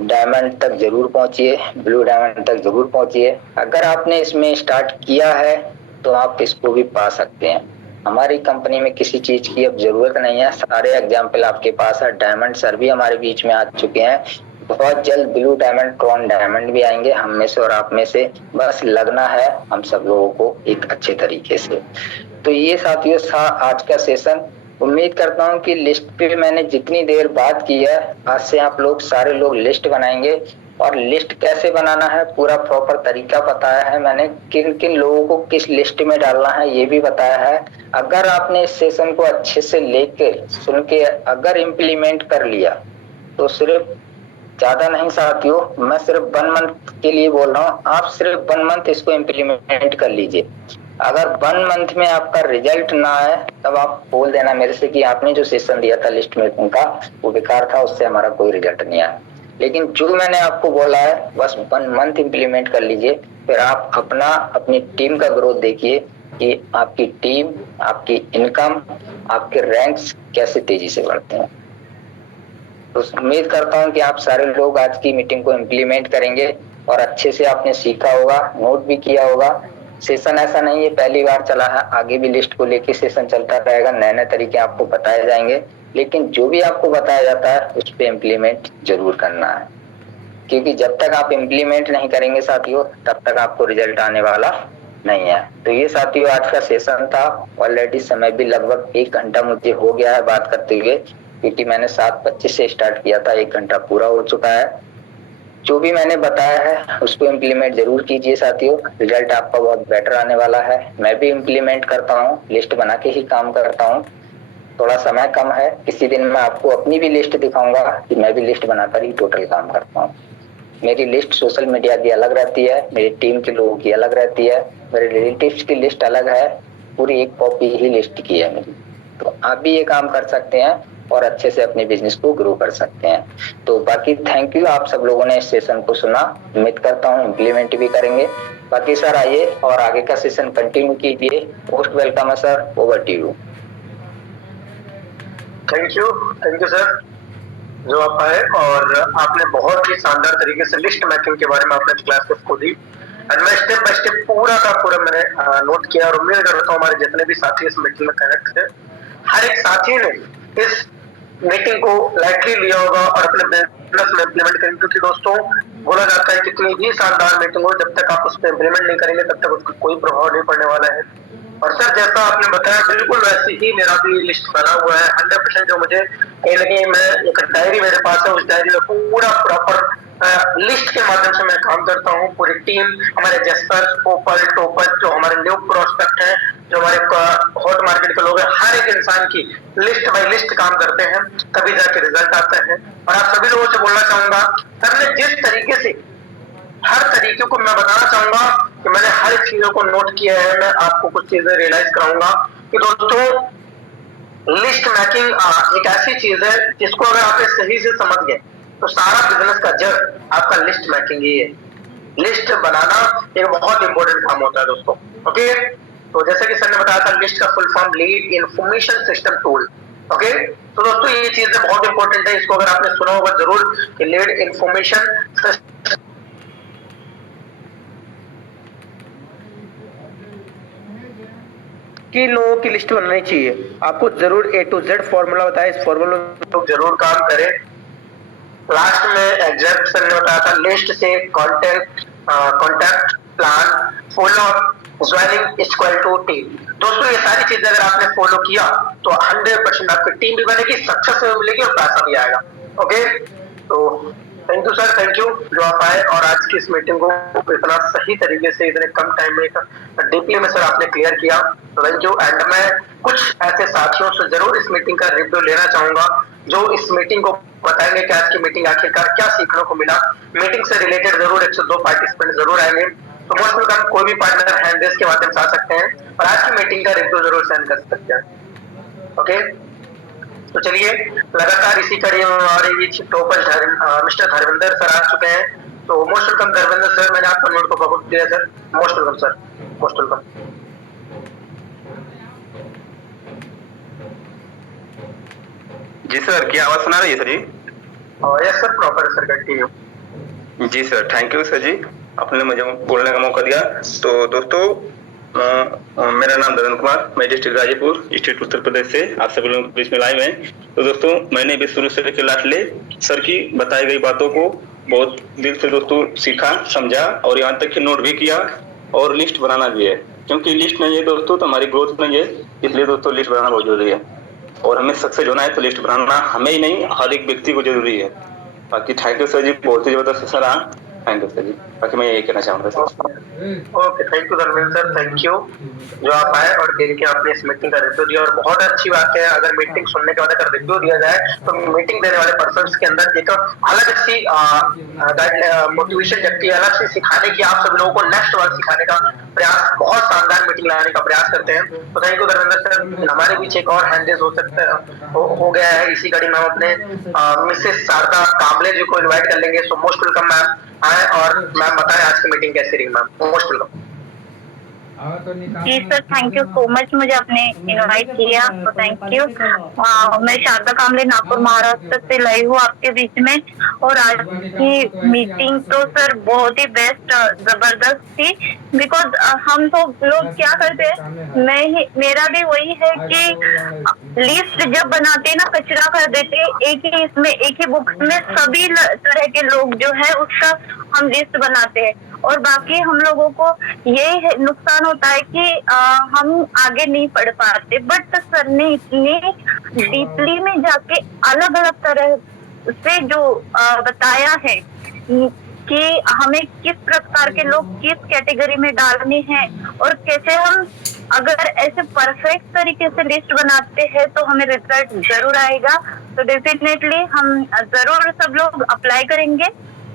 डायमंड तक जरूर पहुंचिए, ब्लू डायमंड तक जरूर पहुंचिए। अगर आपने इसमें स्टार्ट किया है तो आप इसको भी पा सकते हैं। हमारी कंपनी में किसी चीज की अब जरूरत नहीं है, सारे एग्जाम्पल आपके पास है। डायमंड सर भी हमारे बीच में आ चुके हैं, बहुत जल्द ब्लू डायमंड, ट्रॉन डायमंड भी आएंगे हम में से और आप में से। बस लगना है हम सब लोगों को एक अच्छे तरीके से। तो ये साथियों था आज का सेशन। उम्मीद करता हूँ कि लिस्ट पे मैंने जितनी देर बात की है, आज से आप लोग सारे लोग लिस्ट बनाएंगे। और लिस्ट कैसे बनाना है पूरा प्रॉपर तरीका बताया है मैंने, किन किन लोगों को किस लिस्ट में डालना है ये भी बताया है। अगर आपने इस सेशन को अच्छे से लेके सुन के अगर इम्प्लीमेंट कर लिया तो सिर्फ ज्यादा नहीं साथियों, मैं सिर्फ 1 मंथ के लिए बोल रहा हूँ, आप सिर्फ 1 मंथ इसको इम्प्लीमेंट कर लीजिए। अगर 1 मंथ में आपका रिजल्ट ना आए तब आप बोल देना मेरे से कि आपने जो सेशन दिया था लिस्ट मेकिंग का वो बेकार था, उससे हमारा कोई रिजल्ट नहीं आया। लेकिन जो मैंने आपको बोला है बस 1 मंथ इम्प्लीमेंट कर लीजिए, फिर आप अपनी टीम का ग्रोथ देखिए कि आपकी टीम, आपकी इनकम, आपके रैंक्स कैसे तेजी से बढ़ते हैं। तो उम्मीद करता हूं कि आप सारे लोग आज की मीटिंग को इम्प्लीमेंट करेंगे और अच्छे से आपने सीखा होगा, नोट भी किया होगा। सेशन ऐसा नहीं है पहली बार चला है, आगे भी लिस्ट को लेके सेशन चलता रहेगा, नए नए तरीके आपको बताए जाएंगे। लेकिन जो भी आपको बताया जाता है उस पर इम्प्लीमेंट जरूर करना है, क्योंकि जब तक आप इम्प्लीमेंट नहीं करेंगे साथियों तब तक आपको रिजल्ट आने वाला नहीं है। तो ये साथियों आज का सेशन था। ऑलरेडी समय भी लगभग 1 घंटा मुझे हो गया है बात करते हुए, क्योंकि मैंने 7:25 से स्टार्ट किया था, 1 घंटा पूरा हो चुका है। जो भी मैंने बताया है उसको इम्प्लीमेंट जरूर कीजिए साथियों, रिजल्ट आपका बहुत बेटर आने वाला है। मैं भी इम्प्लीमेंट करता हूँ, लिस्ट बना के ही काम करता हूँ। थोड़ा समय कम है, किसी दिन मैं आपको अपनी भी लिस्ट दिखाऊंगा कि मैं भी लिस्ट बनाकर ही टोटल काम करता हूँ। मेरी लिस्ट सोशल मीडिया की अलग रहती है, मेरी टीम के लोगों की अलग रहती है, मेरे रिलेटिव्स की लिस्ट अलग है, पूरी एक कॉपी ही लिस्ट की है मेरी। तो आप भी ये काम कर सकते हैं और अच्छे से अपने बिजनेस को ग्रो कर सकते हैं। तो बाकी थैंक यू, आप सब लोगों ने इस सेशन को सुना, उम्मीद करता हूँ इम्प्लीमेंट भी करेंगे। बाकी सर आइए और आगे का सेशन कंटिन्यू कीजिए। मोस्ट वेलकम है sir, over to you. Thank you sir जो आप आए और आपने बहुत ही शानदार तरीके से लिस्ट मैकिंग के बारे में आपने क्लासेस को दी और मैं स्टेप बाय स्टेप पूरा का पूरा मैंने नोट किया और उम्मीद करता हूँ हमारे जितने भी साथी इस मीटिंग में कनेक्ट थे, हर एक साथी ने इस मीटिंग को लाइटली लिया होगा और अपने बिजनेस में इम्प्लीमेंट करेंगे, क्योंकि दोस्तों बोला जाता है कितनी भी शानदार मीटिंग हो, जब तक आप उस पर इम्प्लीमेंट नहीं करेंगे तब तक उसका कोई प्रभाव नहीं पड़ने वाला है। और सर जैसा आपने बताया बिल्कुल वैसे ही मेरा भी लिस्ट बना हुआ है 100%। जो मुझे कहीं लगे, मैं एक डायरी मेरे पास है, उस डायरी में पूरा प्रॉपर लिस्ट के माध्यम से मैं काम करता हूँ। पूरी टीम, हमारे जेस्पर्स, पोपल, टोपल, जो हमारे न्यू प्रोस्पेक्ट हैं, जो हमारे हॉट मार्केट के लोग हैं, हर एक इंसान की लिस्ट बाय लिस्ट काम करते हैं, तभी जाके रिजल्ट आता है। और आप सभी लोगों से बोलना चाहूंगा, सर ने जिस तरीके से हर तरीके को मैं बताना चाहूंगा कि मैंने हर चीजों को नोट किया है। मैं आपको कुछ चीजें रियलाइज कराऊंगा कि दोस्तों लिस्ट मैकिंग एक ऐसी चीज है जिसको अगर आप सही से समझ गए तो सारा बिजनेस का जड़ आपका लिस्ट मैकिंग ही है। लिस्ट बनाना एक बहुत इंपॉर्टेंट काम होता है दोस्तों। ओके, तो जैसे कि सर ने बताया था, लिस्ट का full form lead information system tool. Okay, तो दोस्तों ये चीजें बहुत इंपॉर्टेंट है, इसको अगर आपने सुना होगा जरूर कि लीड इंफॉर्मेशन कि लोगों की लिस्ट बनानी चाहिए। आपको जरूर A to Z फॉर्मूला बताया, इस फॉर्मूला में जरूर काम करें। लास्ट में एग्जैक्ट सर ने बताया था लिस्ट से contact plan follow joining equal to team. दोस्तों ये सारी चीजें अगर आपने फॉलो किया तो 100% आपकी टीम भी बनेगी, सक्सेस भी मिलेगी और पैसा भी आएगा। ओके, तो thank you sir, thank you जो आप आए और आज की इस मीटिंग को इतना सही तरीके से इतने कम टाइम में डीपली में सर आपने क्लियर किया, तो थैंक यू। एंड मैं कुछ ऐसे साथियों से जरूर इस मीटिंग का रिव्यू लेना चाहूंगा जो इस मीटिंग को बताएंगे कि आज की मीटिंग आखिरकार क्या सीखने को मिला। मीटिंग से रिलेटेड जरूर 102 पार्टिसिपेंट जरूर आएंगे, तो मोस्ट वेलकम। कोई भी पार्टनर हैंड रेस के माध्यम से आ सकते हैं और आज की मीटिंग का रिव्यू जरूर सेंड कर सकते हैं। ओके, तो चलिए लगातार इसी कड़ी में हमारे बीच टोपल मिस्टर धर्मेंद्र सर आ चुके हैं, तो मोस्ट वेलकम धर्मेंद्र सर। मैंने आपको नोट को प्रपोज दिया sir, most welcome sir, most welcome. जी सर, क्या आवाज सुना रही है सर जी? Yes sir, proper sir, continue. जी सर, थैंक यू सर जी, आपने मुझे बोलने का मौका दिया। तो दोस्तों मेरा नाम ददन कुमार, मैं डिस्ट्रिक्ट गाजीपुर, स्टेट उत्तर प्रदेश से आप सभी लोगों के बीच में लाइव हैं। तो दोस्तों मैंने भी शुरू से लेकर लास्ट ले सर की बताई गई बातों को बहुत दिल से दोस्तों सीखा, समझा और यहाँ तक कि नोट भी किया और लिस्ट बनाना भी है, क्योंकि लिस्ट नहीं है दोस्तों तो हमारी ग्रोथ नहीं है। इसलिए दोस्तों लिस्ट बनाना बहुत जरूरी है और हमें सक्सेस होना है तो लिस्ट बनाना हमें ही नहीं हर एक व्यक्ति को जरूरी है। बाकी थैंक यू सर जी, बहुत ही जबरदस्त सेशन रहा, थैंक यू सर जी। बाकी मैं यही कहना चाहूंगा sir. Okay, thank you Dharmendra sir, thank you जो आप आए और देख के आपने इस मीटिंग का रिव्यू दिया। और बहुत अच्छी बात है, अगर मीटिंग सुनने के बाद अगर रिव्यू दिया जाए तो मीटिंग देने वाले पर्सन के अंदर एक अलग सी मोटिवेशन जगती है, अलग से सिखाने की, आप सभी लोगों को नेक्स्ट बार सिखाने का प्रयास, बहुत शानदार मीटिंग लगाने का प्रयास करते हैं। तो थैंक यू धर्मेंद्र सर। हमारे बीच एक और हैंडेज हो सकता है हो गया है, इसी कड़ी में हम अपने मिसेस शारदा कांबले जी को इन्वाइट कर लेंगे। सो मोस्ट वेलकम मैम, आए और मैम बताएं आज की मीटिंग कैसी रही मैम, मोस्ट वेलकम। जी sir, thank you so much, मुझे आपने इनवाइट किया तो थैंक यू। मैं शारदा कामले नागपुर महाराष्ट्र से लाइव हूँ आपके बीच में और आज की मीटिंग तो सर बहुत ही बेस्ट जबरदस्त थी। बिकॉज हम तो लोग क्या करते हैं, मेरा भी वही है कि लिस्ट जब बनाते ना कचरा कर देते, एक ही इसमें एक ही बुक्स में सभी तरह के लोग जो है उसका हम लिस्ट बनाते हैं और बाकी हम लोगों को यही नुकसान होता है कि हम आगे नहीं पढ़ पाते। बट सर ने इतनी डीपली में जाके अलग अलग तरह से जो बताया है कि हमें किस प्रकार के लोग किस कैटेगरी में डालने हैं और कैसे हम अगर ऐसे परफेक्ट तरीके से लिस्ट बनाते हैं तो हमें रिजल्ट जरूर आएगा। तो डेफिनेटली हम जरूर सब लोग अप्लाई करेंगे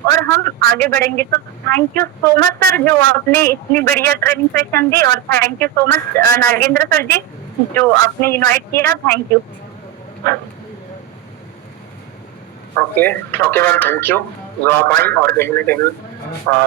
और हम आगे बढ़ेंगे। तो thank you so much sir, जो आपने इतनी बढ़िया ट्रेनिंग सेशन दी, और thank you so much Nagendra sir जी जो आपने इनवाइट किया। Thank you. Okay okay ma'am, thank you जो आप आई। और कहीं ना कहीं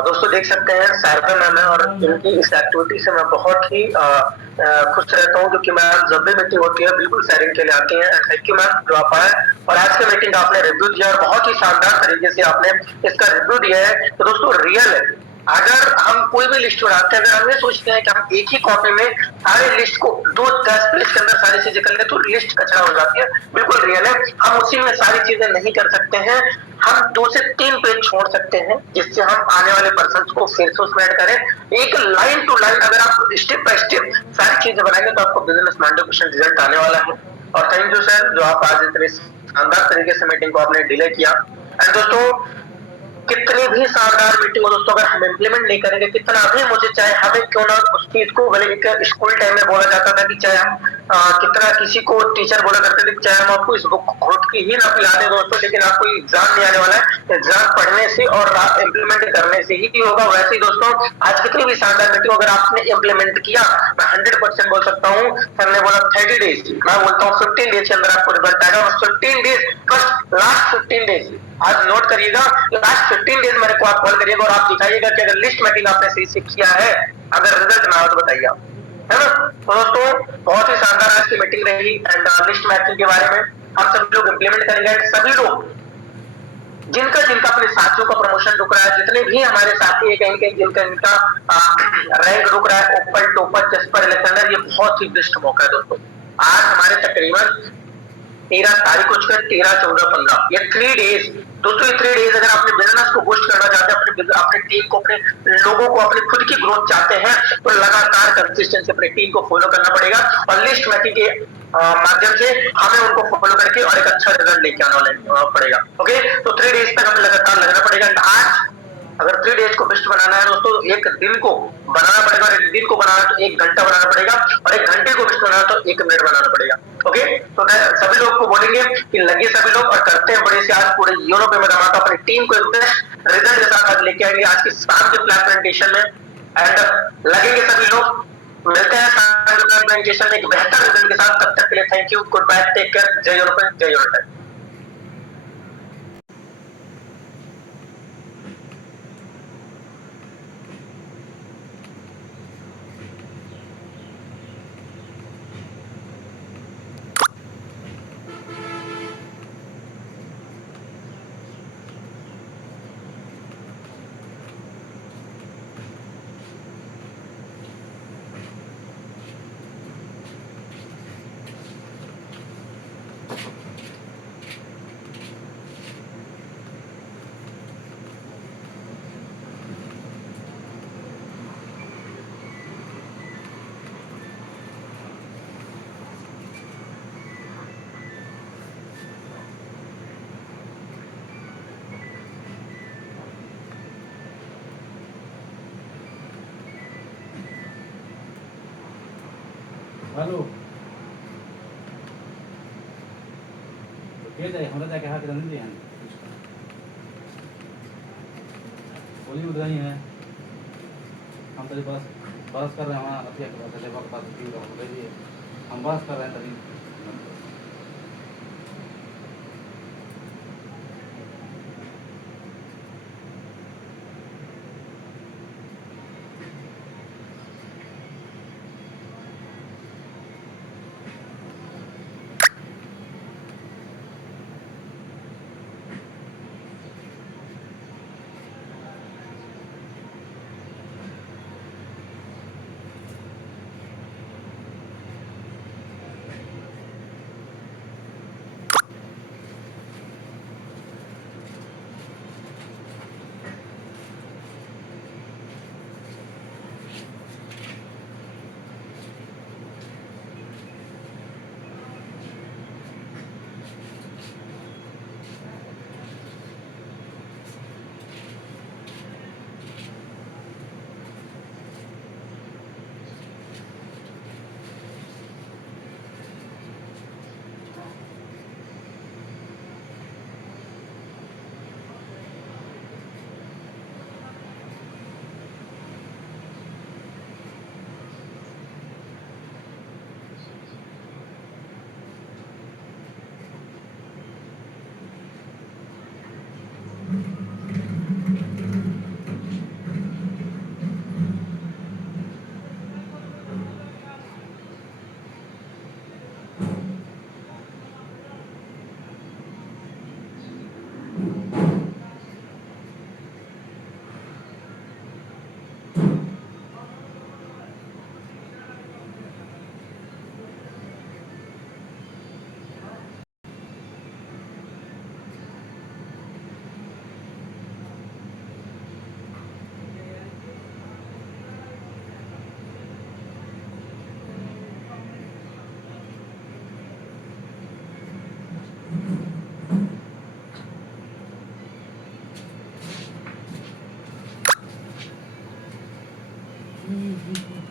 दोस्तों देख सकते हैं शारदा मैम है, और इनकी इस एक्टिविटी से मैं बहुत ही खुश रहता हूँ, क्योंकि मैम जब भी मीटिंग होती है बिल्कुल शेयरिंग के लिए आती हैं। थैंक यू मैम जो आप आए, और आज की मीटिंग आपने रिव्यू दिया और बहुत ही शानदार तरीके से आपने इसका रिव्यू दिया है। तो दोस्तों रियल है, अगर हम कोई भी लिस्ट बनाते हैं, अगर हम ये सोचते हैं कि हम एक ही कॉपी में सारे लिस्ट को 2-10 पेज के अंदर सारी चीजें कर ले तो लिस्ट कचरा हो जाती है, बिल्कुल रियल है। हम उसी में सारी चीजें नहीं कर सकते हैं, हम 2 से 3 पेज छोड़ सकते हैं, जिससे हम आने वाले पर्सन को फिर से उसमें ऐड करें। एक लाइन टू लाइन अगर आप स्टेप बाय स्टेप सारी चीजें बनाएंगे तो आपको बिजनेस 100% रिजल्ट आने वाला है। और थैंक यू सर जो आप आज इतने शानदार तरीके से मीटिंग को आपने डिले किया। एंड दोस्तों कितनी भी शानदार मीटिंग हो दोस्तों, अगर हम इम्प्लीमेंट नहीं करेंगे, कितना भी मुझे चाहे हमें क्यों ना उस चीज को, भले एक स्कूल टाइम में बोला जाता था कि चाहे हम कितना किसी को टीचर बोला करते थे चाहे हम आपको इस बुक घोट की ही ना पिला दें दोस्तों, लेकिन आपको एग्जाम नहीं आने वाला है, एग्जाम पढ़ने से और इम्प्लीमेंट करने से ही होगा। वैसे ही दोस्तों आज कितनी भी शानदार मीटिंग अगर आपने इम्प्लीमेंट किया, मैं 100% बोल सकता हूँ। सर ने बोला 30 डेज, मैं बोलता हूँ 15 डेज के अंदर आपको रिजल्ट आएगा। और 15 डेज बस लास्ट 15 डेज आज नोट करिएगा, लास्ट 15 डेज मेरे को आप कॉल करिएगा और आप दिखाइएगा कि अगर लिस्ट मैटिंग आपने सही से किया है, अगर रिजल्ट ना हो तो बताइए आप, है ना। तो दोस्तों बहुत ही शानदार आज की मीटिंग रही, एंड लिस्ट मैचिंग के बारे में हम सब लोग इम्प्लीमेंट करेंगे। सभी लोग जिनका जिनका अपने साथियों का प्रमोशन रुक रहा है, जितने भी हमारे साथी है कहीं कहीं जिनका इनका रैंक रुक रहा है, ओपन टॉपर जसपर अलेक्जेंडर, ये बहुत ही बेस्ट मौका है दोस्तों। आज हमारे तकरीबन 13 तारीख को 13, 14, 15 ये 3 डेज दोस्तों, ये 3 डेज अगर अपने बिजनेस को बूस्ट करना चाहते हैं, अपने टीम को, अपने लोगों को, अपनी खुद की ग्रोथ चाहते हैं, तो लगातार कंसिस्टेंसी अपने टीम को फॉलो करना पड़ेगा और लिस्ट मैचिंग के माध्यम से हमें उनको फॉलो करके और एक अच्छा रिजल्ट लेके आना पड़ेगा। ओके, तो 3 डेज तक हमें लगातार लगना पड़ेगा। आज अगर 3 डेज को बेस्ट बनाना है दोस्तों, एक दिन को बनाना पड़ेगा, और एक दिन को बनाना तो 1 घंटा बनाना पड़ेगा, और 1 घंटे को बेस्ट बनाना तो 1 मिनट बनाना पड़ेगा। ओके, तो मैं सभी लोग को बोलेंगे कि लगे सभी लोग और करते हैं बड़े से आज पूरे यूरो पे मैं धमाका अपनी टीम को एक बेस्ट रिजल्ट के साथ आज लेके आएंगे आज की शाम के प्रेजेंटेशन में, एंड लगेंगे सभी लोग। मिलते हैं शाम के प्रेजेंटेशन में एक बेहतर रिजल्ट के साथ। तब तक के लिए thank you, goodbye, take care, जय यूरोप, जय यूरोप। हेलो के जाए हमरा जाके हाथ रन दिए हैं बोली उधर ही है हम तो बस कर रहे हैं वहाँ अतिया के पास लेबर के पास हम बस कर रहे हैं तभी जी